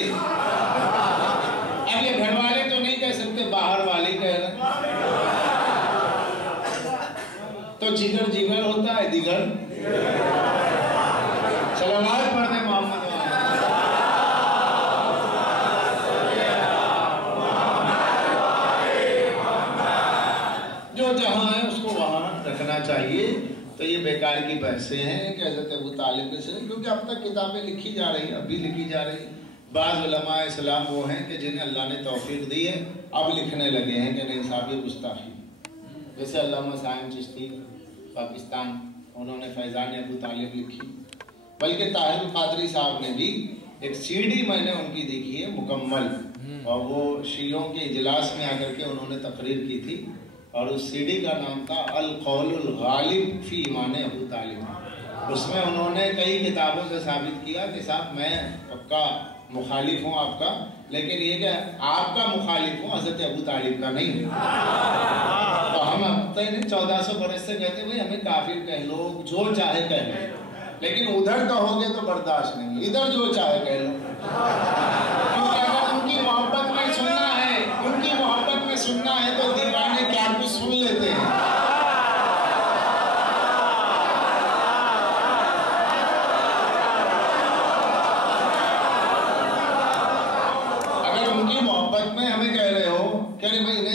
اب یہ گھر والے تو نہیں کہہ سکتے، باہر والے کہہ رہے ہیں، تو جگر جگر ہوتا ہے، دیگر صلوات پڑھنے محمد جو جہاں ہے اس کو وہاں رکھنا چاہیے۔ تو یہ بیکار کی بحثیں ہیں کہ حضرت ابو طالب سے، کیونکہ اب تک کتابیں لکھی جا رہی ہیں، اب بھی لکھی جا رہی ہیں۔ بعض علماء اسلام وہ ہیں کہ جنہیں اللہ نے توفیق دی ہے، اب لکھنے لگے ہیں کہ نہیں صاحب یہ گستاخی، جیسے علامہ سائن چشتی پاکستان، انہوں نے فیضان ابو طالب لکھی، بلکہ طاہر القادری صاحب نے بھی ایک سی ڈی میں نے ان کی دیکھی ہے مکمل، اور وہ شیعوں کے اجلاس میں آ کر کے انہوں نے تقریر کی تھی، اور اس سی ڈی کا نام تھا القول الغالب فی ایمان ابو طالب۔ اس میں انہوں نے کئی کتابوں سے ثابت کیا کہ صاحب میں پکا مخالف ہوں آپ کا، لیکن یہ کہ آپ کا مخالف ہوں حضرت ابو طالب کا نہیں ہے۔ تو ہم اب 1400 برس سے کہتے ہیں بھئی ہمیں کافر کہہ لو، جو چاہے کہہ لو، لیکن ادھر کہو گے تو برداشت نہیں، ادھر جو چاہے کہہ لو، کیونکہ اگر ان کی محبت میں سننا ہے، ان کی محبت میں سننا ہے تو دیوانے کیا کچھ سن لیتے ہیں۔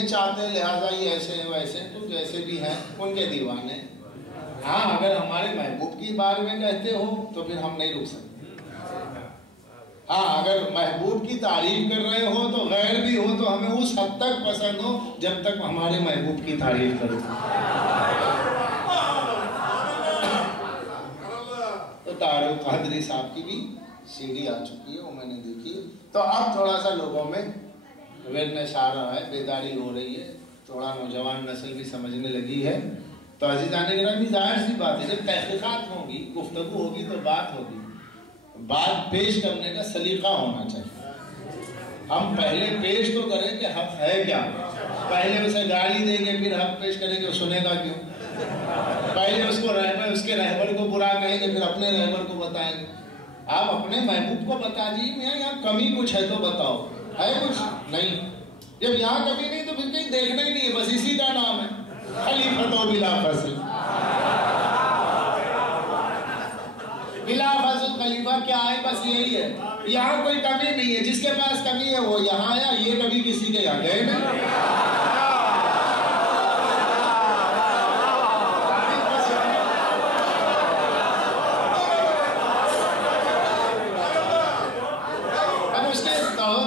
چاہتے لہذا یہ ایسے ہیں ویسے ہیں، تو جیسے بھی ہیں ان کے دیوانے۔ ہاں اگر ہمارے محبوب کی بارے میں کہتے ہو تو پھر ہم نہیں رک سکتے۔ ہاں اگر محبوب کی تعریف کر رہے ہو تو غیر بھی ہو تو ہمیں اس حد تک پسند ہو جب تک ہمارے محبوب کی تعریف کرو۔ تو طارق قادری صاحب کی بھی CD آ چکی ہے، وہ میں نے دیکھی۔ تو اب تھوڑا سا لوگوں میں اویئرنیس آ رہا ہے، بیداری ہو رہی ہے، تھوڑا نوجوان نسل بھی سمجھنے لگی ہے۔ تو عزیزان گرامی ظاہر سی بات ہے جب تحقیقات ہوں گی، گفتگو ہوگی تو بات ہوگی، بات پیش کرنے کا سلیقہ ہونا چاہیے۔ ہم پہلے پیش تو کریں کہ حق ہے کیا، پہلے اسے گالی دیں گے پھر حق پیش کریں گے، وہ سنے گا کیوں؟ پہلے اس کو اس کے رہبر کو برا کہیں گے پھر اپنے رہبر کو بتائیں گے۔ آپ اپنے محبوب کو بتا دیجیے میاں یہاں کمی کچھ ہے تو بتاؤ، ہے کچھ نہیں؟ جب یہاں کمی نہیں تو پھر کہیں دیکھنا ہی نہیں ہے، بس اسی کا نام ہے خلیفۃ بلا فصل۔ بلا فصل خلیفہ کیا ہے؟ بس یہی ہے، یہاں کوئی کمی نہیں ہے، جس کے پاس کمی ہے وہ یہاں آیا، یہ کبھی کسی کے یہاں گئے نہیں۔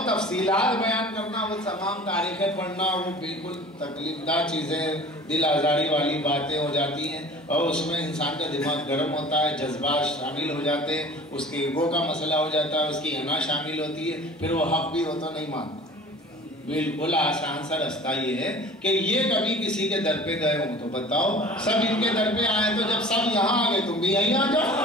تفصیلات بیان کرنا، وہ تمام تاریخیں پڑھنا، وہ بالکل تکلیف دہ چیزیں، دل آزاری والی باتیں ہو جاتی ہیں، اور اس میں انسان کا دماغ گرم ہوتا ہے، جذبات شامل ہو جاتے ہیں، اس کے ایگو کا مسئلہ ہو جاتا ہے، اس کی انا شامل ہوتی ہے، پھر وہ حق بھی ہو تو نہیں مانتا۔ بالکل آسان سا رستہ یہ ہے کہ یہ کبھی کسی کے در پہ گئے ہوں تو بتاؤ، سب ان کے در پہ آئے تو جب سب یہاں آ گئے تم بھی یہیں آ جاؤ۔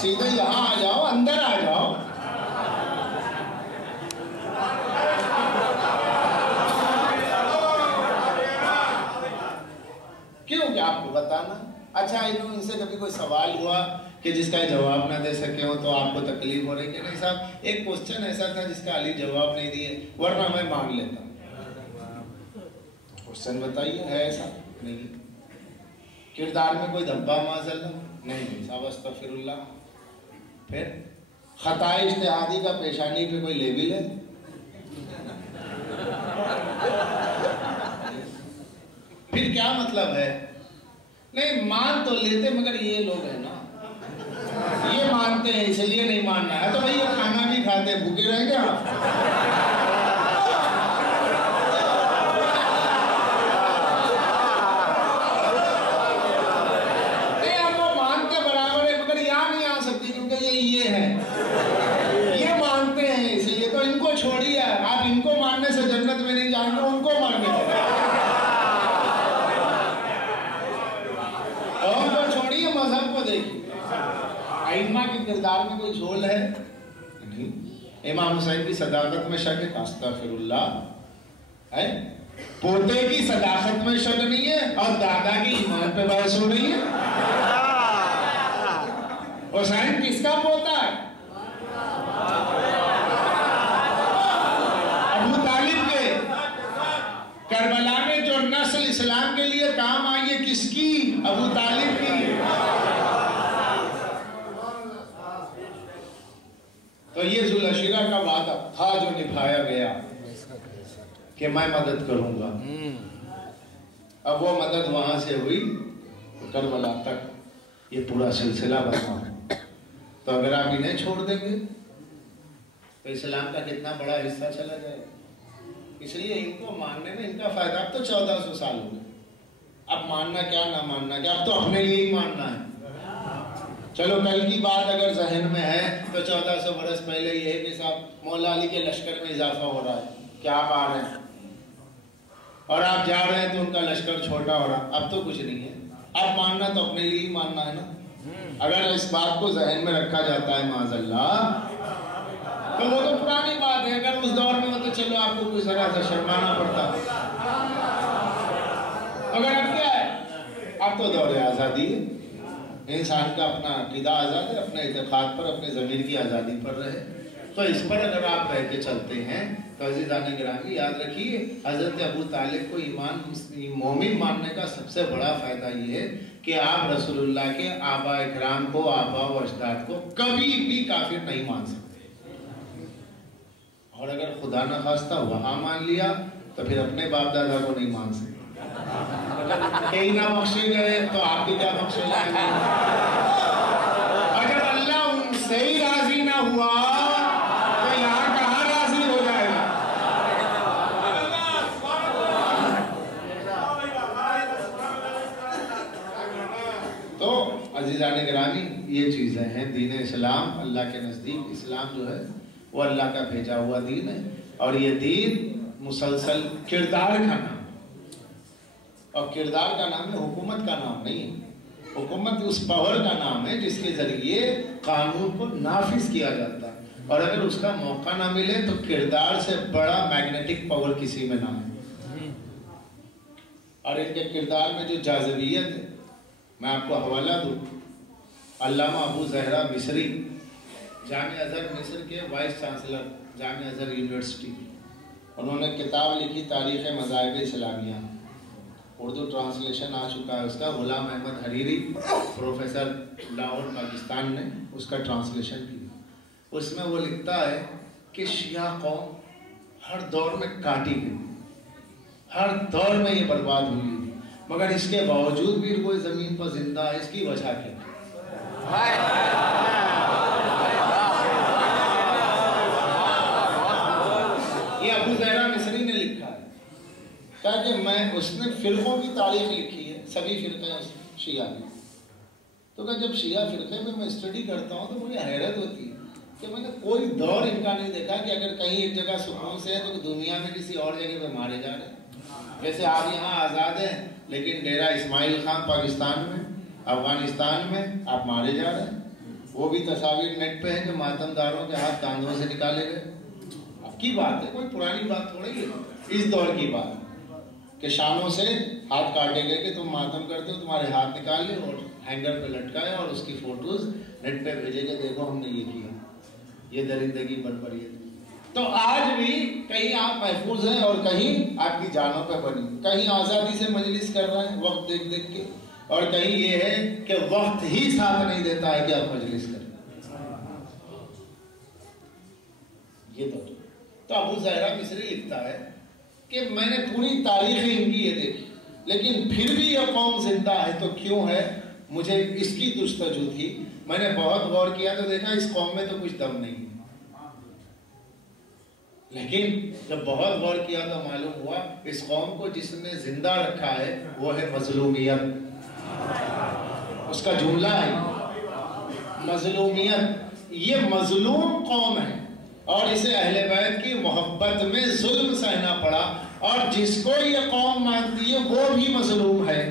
سیدھے یہاں آ جاؤ، اندر آ جاؤ۔ کیوں کہ آپ کو بتانا۔ اچھا ان سے کبھی کوئی سوال ہوا کہ جس کا جواب نہ دے سکے ہو تو آپ کو تکلیف ہو رہی کہ نہیں صاحب ایک کوسچن ایسا تھا جس کا علی جواب نہیں دیے ورنہ میں مان لیتا۔ کوسچن بتائیے، ہے ایسا؟ نہیں۔ کردار میں کوئی دھبا معاذ اللہ نہیں صاحب، استغفر اللہ۔ پھر خطا اجتہادی کا پیشانی پہ کوئی لیبل ہے؟ پھر کیا مطلب ہے؟ نہیں مان تو لیتے مگر یہ لوگ ہیں نا، یہ مانتے ہیں اس لیے نہیں ماننا ہے، تو بھائی یہ کھانا بھی کھاتے بھوکے رہیں گے آپ؟ یہ مانتے ہیں اس لیے تو ان کو چھوڑیے، آپ ان کو ماننے سے جنت میں نہیں جائیں گے، ان کو ماننے سے اور ان کو چھوڑیے، مذہب کو دیکھیے۔ ائمہ کے کردار میں کوئی جھول ہے نہیں۔ امام حسین کی صداقت میں شک ہے؟ استغفر اللہ۔ ہے پوتے کی صداقت میں شک نہیں ہے اور دادا کی ایمان پہ بحث ہو رہی ہے۔ حسین کس کا پوتا ہے؟ ابو طالب کے۔ کربلا میں جو نسل اسلام کے لیے کام آئی ہے کس کی؟ ابو طالب کی۔ تو یہ ذوالعشیرہ کا وعدہ تھا جو نبھایا گیا کہ میں مدد کروں گا۔ اب وہ مدد وہاں سے ہوئی کربلا تک، یہ پورا سلسلہ بنا۔ تو اگر آپ انہیں چھوڑ دیں گے تو اسلام کا کتنا بڑا حصہ چلا جائے گا۔ اس لیے ان کو ماننے میں ان کا فائدہ۔ اب تو 1400 سال ہو گئے، اب ماننا کیا نہ ماننا کیا، اب تو اپنے لیے ہی ماننا ہے۔ چلو کل کی بات اگر ذہن میں ہے تو 1400 برس پہلے یہ ہے کہ صاحب مولا علی کے لشکر میں اضافہ ہو رہا ہے، کیا آپ آ رہے ہیں؟ اور آپ جا رہے ہیں تو ان کا لشکر چھوٹا ہو رہا. اب تو کچھ نہیں ہے. اب ماننا تو اپنے لیے ہی ماننا ہے نا. اگر اس بات کو ذہن میں رکھا جاتا ہے معاذ اللہ تو وہ تو پرانی بات ہے. اگر اس دور میں ہو تو چلو آپ کو کوئی ذرا سا شرمانا پڑتا. اگر اب کیا ہے, اب تو دور آزادی ہے. انسان کا اپنا عقیدہ آزاد ہے, اپنے اعتقاد پر, اپنے ضمیر کی آزادی پر رہے. تو اس پر اگر آپ رہ کے چلتے ہیں تو عزیزان گرامی یاد رکھیے, حضرت ابو طالب کو مومن ماننے کا سب سے بڑا فائدہ یہ ہے کہ آپ رسول اللہ کے آبا اکرام کو, آبا و اجداد کو کبھی بھی کافر نہیں مان سکتے. اور اگر خدا نخواستہ وہاں مان لیا تو پھر اپنے باپ دادا کو نہیں مان سکتے. کہیں نہ بخشے گئے تو آپ بھی کیا بخشے جائیں گے. اگر اللہ ان سے ہی راضی نہ ہوا تو یہاں کہاں راضی ہو جائے گا. تو عزیزان گرامی یہ چیزیں ہیں. دین اسلام اللہ کے نزدیک اسلام جو ہے وہ اللہ کا بھیجا ہوا دین ہے. اور یہ دین مسلسل کردار کا نام, اور کردار کا نام ہے, حکومت کا نام نہیں ہے. حکومت اس پاور کا نام ہے جس کے ذریعے قانون کو نافذ کیا جاتا ہے. اور اگر اس کا موقع نہ ملے تو کردار سے بڑا میگنیٹک پاور کسی میں نہ ہے. اور ان کے کردار میں جو جاذبیت ہے, میں آپ کو حوالہ دوں. علامہ ابو زہرا مصری, جامعہ ازہر مصر کے وائس چانسلر جامعہ ازہر یونیورسٹی, انہوں نے کتاب لکھی تاریخ مذاہب اسلامیہ. اردو ٹرانسلیشن آ چکا ہے اس کا. غلام احمد حریری پروفیسر لاہور پاکستان نے اس کا ٹرانسلیشن کیا. اس میں وہ لکھتا ہے کہ شیعہ قوم ہر دور میں کاٹی گئی, ہر دور میں یہ برباد ہوئی, مگر اس کے باوجود بھی وہ زمین پر زندہ ہے. اس کی وجہ کیا ہے؟ یہ ابو زہرا مصری نے لکھا ہے. تاکہ میں, اس نے فرقوں کی تاریخ لکھی ہے, سبھی فرقے ہیں شیعہ میں. تو کہ جب شیعہ فرقے میں اسٹڈی کرتا ہوں تو مجھے حیرت ہوتی ہے کہ میں نے کوئی دور ان کا نہیں دیکھا کہ اگر کہیں ایک جگہ سکون سے ہے تو دنیا میں کسی اور جگہ پہ مارے جا رہے ہیں. جیسے آپ یہاں آزاد ہیں لیکن ڈیرہ اسماعیل خان پاکستان میں, افغانستان میں آپ مارے جا رہے ہیں. وہ بھی تصاویر نیٹ پہ ہیں کہ ماتم داروں کے ہاتھ کاندھوں سے نکالے گئے. اب کی بات ہے, کوئی پرانی بات تھوڑی ہے, اس دور کی بات کہ شانوں سے ہاتھ کاٹے گئے کہ تم ماتم کرتے ہو, تمہارے ہاتھ نکال لے اور ہینگر پہ لٹکائے اور اس کی فوٹوز نیٹ پہ بھیجے کہ دیکھو ہم نے یہ کیا, یہ درندگی بربریت. تو آج بھی کہیں آپ محفوظ ہیں اور کہیں آپ کی جانوں پہ بنی, کہیں آزادی سے مجلس کر رہے ہیں وقت دیکھ دیکھ کے, اور کہیں یہ ہے کہ وقت ہی ساتھ نہیں دیتا ہے کہ آپ مجلس کریں. یہ تو ابو زہرا مصری لکھتا ہے کہ میں نے پوری تاریخ ان کی یہ دیکھی, لیکن پھر بھی یہ قوم زندہ ہے تو کیوں ہے؟ مجھے اس کی جستجو تھی. میں نے بہت غور کیا تو دیکھا اس قوم میں تو کچھ دم نہیں, لیکن جب بہت غور کیا تو معلوم ہوا اس قوم کو جس نے زندہ رکھا ہے وہ ہے مظلومیت. اس کا جملہ ہے مظلومیت. یہ مظلوم قوم ہے اور اسے اہل بیت کی محبت میں ظلم سہنا پڑا, اور جس کو یہ قوم مانتی ہے وہ بھی مظلوم ہے.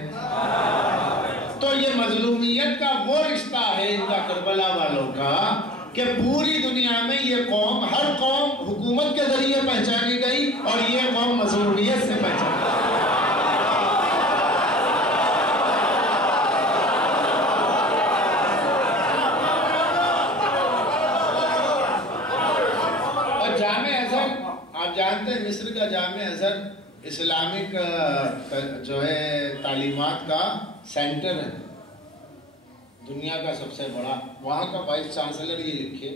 تو یہ مظلومیت کا وہ رشتہ ہے ان کا کربلا والوں کا کہ پوری دنیا میں یہ قوم, ہر قوم حکومت کے ذریعے پہچانی گئی اور یہ قوم مظلومیت سے پہچانی گئی. اور جامع ازہر آپ جانتے ہیں, مصر کا جامع ازہر اسلامک جو ہے تعلیمات کا سینٹر ہے, دنیا کا سب سے بڑا. وہاں کا وائس چانسلر یہ لکھے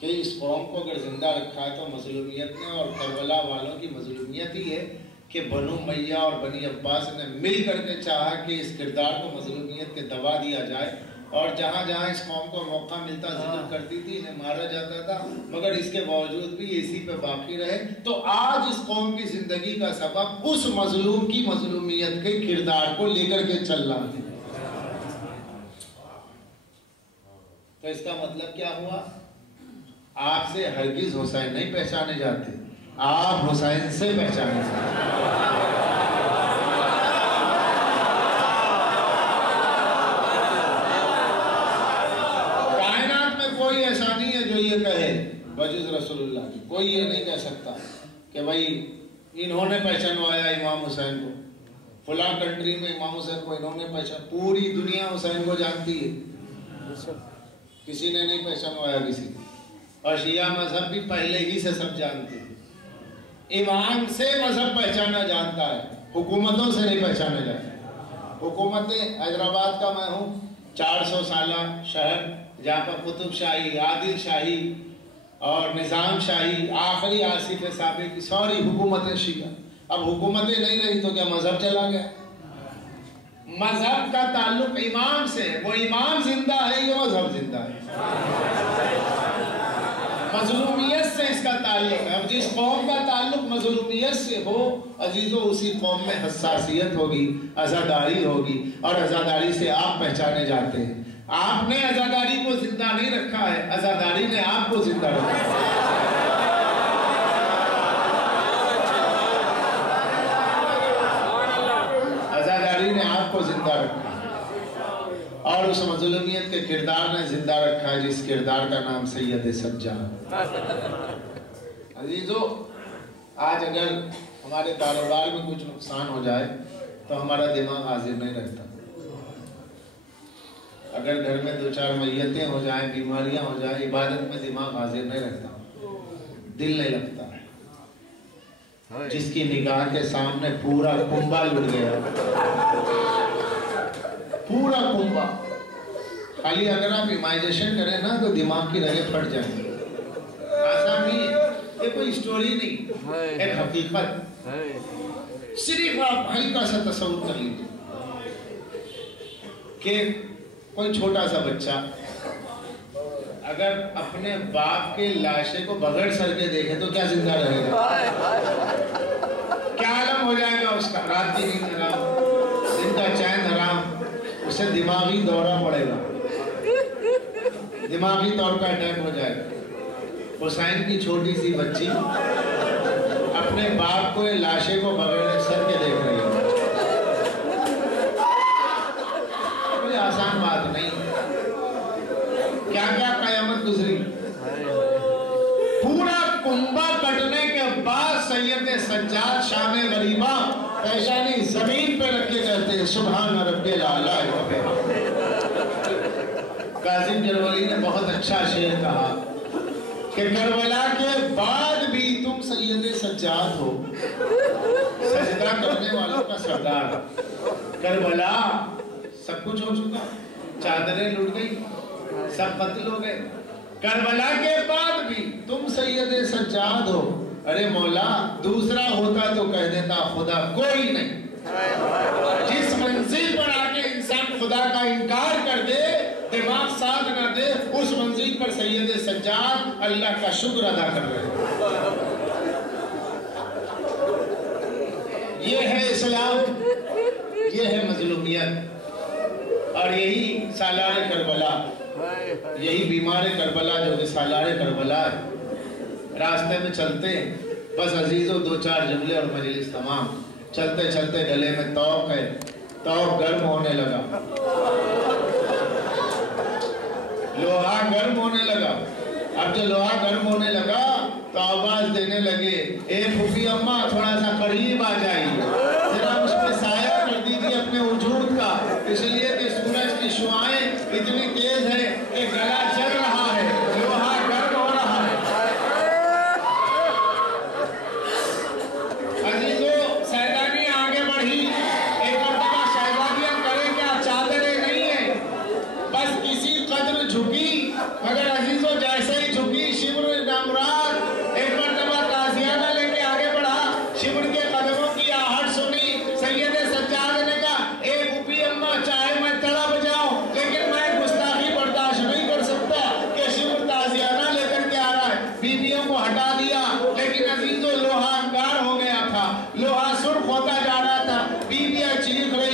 کہ اس قوم کو اگر زندہ رکھا ہے تو مظلومیت نے, اور کربلا والوں کی مظلومیت ہی ہے کہ بنو امیہ اور بنی عباس نے مل کر کے چاہا کہ اس کردار کو مظلومیت کے دبا دیا جائے, اور جہاں جہاں اس قوم کو موقع ملتا ذکر کرتی تھی, انہیں مارا جاتا تھا, مگر اس کے باوجود بھی اسی پہ باقی رہے. تو آج اس قوم کی زندگی کا سبب اس مظلوم کی مظلومیت کے کردار کو لے کر کے چل رہا ہے. تو اس کا مطلب کیا ہوا؟ آپ سے ہرگز حسین نہیں پہچانے جاتے, آپ حسین سے پہچانے جاتے ہیں۔ کائنات میں کوئی ایسا نہیں ہے جو یہ کہے بجز رسول اللہ کی، کوئی یہ نہیں کہہ سکتا کہ بھائی انہوں نے پہچانوایا امام حسین کو، فلاں کنٹری میں امام حسین کو انہوں نے پہچان، پوری دنیا حسین کو جانتی ہے، کسی نے نہیں پہچانوایا کسی کو۔ اور شیعہ مذہب بھی پہلے ہی سے سب جانتے ہیں، امام سے مذہب پہچانا جانتا ہے، حکومتوں سے نہیں پہچانا جاتا۔ حکومتیں، حیدرآباد کا میں ہوں، 400 سالہ شہر جہاں پر قطب شاہی، عادل شاہی اور نظام شاہی، آخری آصف سابق کی ساری حکومتیں شیعہ۔ اب حکومتیں نہیں رہی تو کیا مذہب چلا گیا؟ مذہب کا تعلق امام سے، وہ امام زندہ ہے، یہ مذہب زندہ ہے۔ مظلومیت سے اس کا تعلق ہے۔ اب جس قوم کا تعلق مظلومیت سے ہو عزیزو، اسی قوم میں حساسیت ہوگی، عزاداری ہوگی، اور عزاداری سے آپ پہچانے جاتے ہیں۔ آپ نے عزاداری کو زندہ نہیں رکھا ہے، عزاداری نے آپ کو زندہ رکھا ہے۔ عزاداری نے آپ کو زندہ رکھا ہے، اور اس مظلومیت کے کردار نے زندہ رکھا ہے جس کردار کا نام سید سجاد۔ عزیزو، آج اگر ہمارے کاروبار میں کچھ نقصان ہو جائے تو ہمارا دماغ حاضر نہیں رہتا۔ اگر گھر میں 2-4 میتیں ہو جائیں، بیماریاں ہو جائیں، عبادت میں دماغ حاضر نہیں رہتا، دل نہیں لگتا ہے۔ جس کی نگاہ کے سامنے پورا کنبہ لٹ گیا، پورا کنبہ، خالی اگر آپ امیجیشن کریں نا تو دماغ کی رگیں پھٹ جائیں گی۔ آسان نہیں ہے، یہ کوئی سٹوری نہیں، ایک حقیقت۔ صرف آپ ہلکا سا تصور کر لیجیے کہ کوئی چھوٹا سا بچہ اگر اپنے باپ کے لاشے کو بغیر سر کے دیکھے تو کیا زندہ رہے گا؟ کیا عالم ہو جائے گا اس کا؟ رات کی نیند حرام، دن کا چین حرام، اسے دماغی دورہ پڑے گا، دماغی طور پر اٹیک ہو جائے گا۔ حسین کی چھوٹی سی بچی اپنے باپ کو لاشے کو بغیر سر کے دیکھ رہی ہے، کوئی آسان بات نہیں۔ کیا کیا قیامت گزری، پورا کنبہ کٹنے کے بعد سید سجاد شان غریبہ پیشانی زمین پہ رکھ کے کہتے ہیں سبحان ربی الاعلی۔ قاسم جرولی نے بہت اچھا شعر کہا کہ کربلا کے بعد بھی تم سید سجاد ہو، سجدہ کرنے والوں کا سردار۔ کربلا سب کچھ ہو چکا، چادریں لٹ گئی، سب قتل ہو گئے، کربلا کے بعد بھی تم سید سجاد ہو۔ ارے مولا، دوسرا ہوتا تو کہہ دیتا خدا کوئی نہیں۔ جس منزل پر آ کے انسان خدا کا انکار کر دے، دماغ ساتھ نہ دے، اس منزل پر سید سجاد اللہ کا شکر ادا کر رہے ہیں۔ یہ ہے اسلام، یہ ہے مظلومیت، اور یہی سالار کربلا، یہی بیمار کربلا جو کہ سالار کربلا ہے۔ راستے میں چلتے بس عزیزو 2-4 جملے اور مجلس تمام۔ چلتے چلتے گلے میں توق ہے، توق گرم ہونے لگا، لوہا گرم ہونے لگا۔ اب جو لوہا گرم ہونے لگا تو آواز دینے لگے، اے پھوپھی اماں تھوڑا سا قریب آ جائیے، ذرا اس پہ سایہ کر دیجیے اپنے وجود کا، اس لیے کہ سورج کی شعاعیں اتنی تیز ہے کہ گلا جل رہا ہے، لوہا گرم ہو رہا ہے۔ عزیزو، سیدانی آگے بڑھی، ایک مرتبہ شہزادیاں کریں کیا، چادریں نہیں ہیں، بس کسی قدر جھکی، مگر عزیزو جیسے ہی جھکی شبر نامراد ایک مرتبہ تازیانہ لے کے آگے بڑھا، شبر کے قدموں کی آہٹ سنی، سید سجاد نے کہا اے پھوپھی اماں چاہے میں تڑپ جاؤں لیکن میں گستاخی برداشت نہیں کر سکتا کہ شبر تازیانہ لے کر کے آ رہا ہے۔ بیویوں کو ہٹا دیا، لیکن عزیزو لوہا انگار ہو گیا تھا، لوہا سرخ ہوتا جا رہا تھا، بیویاں چیخ رہی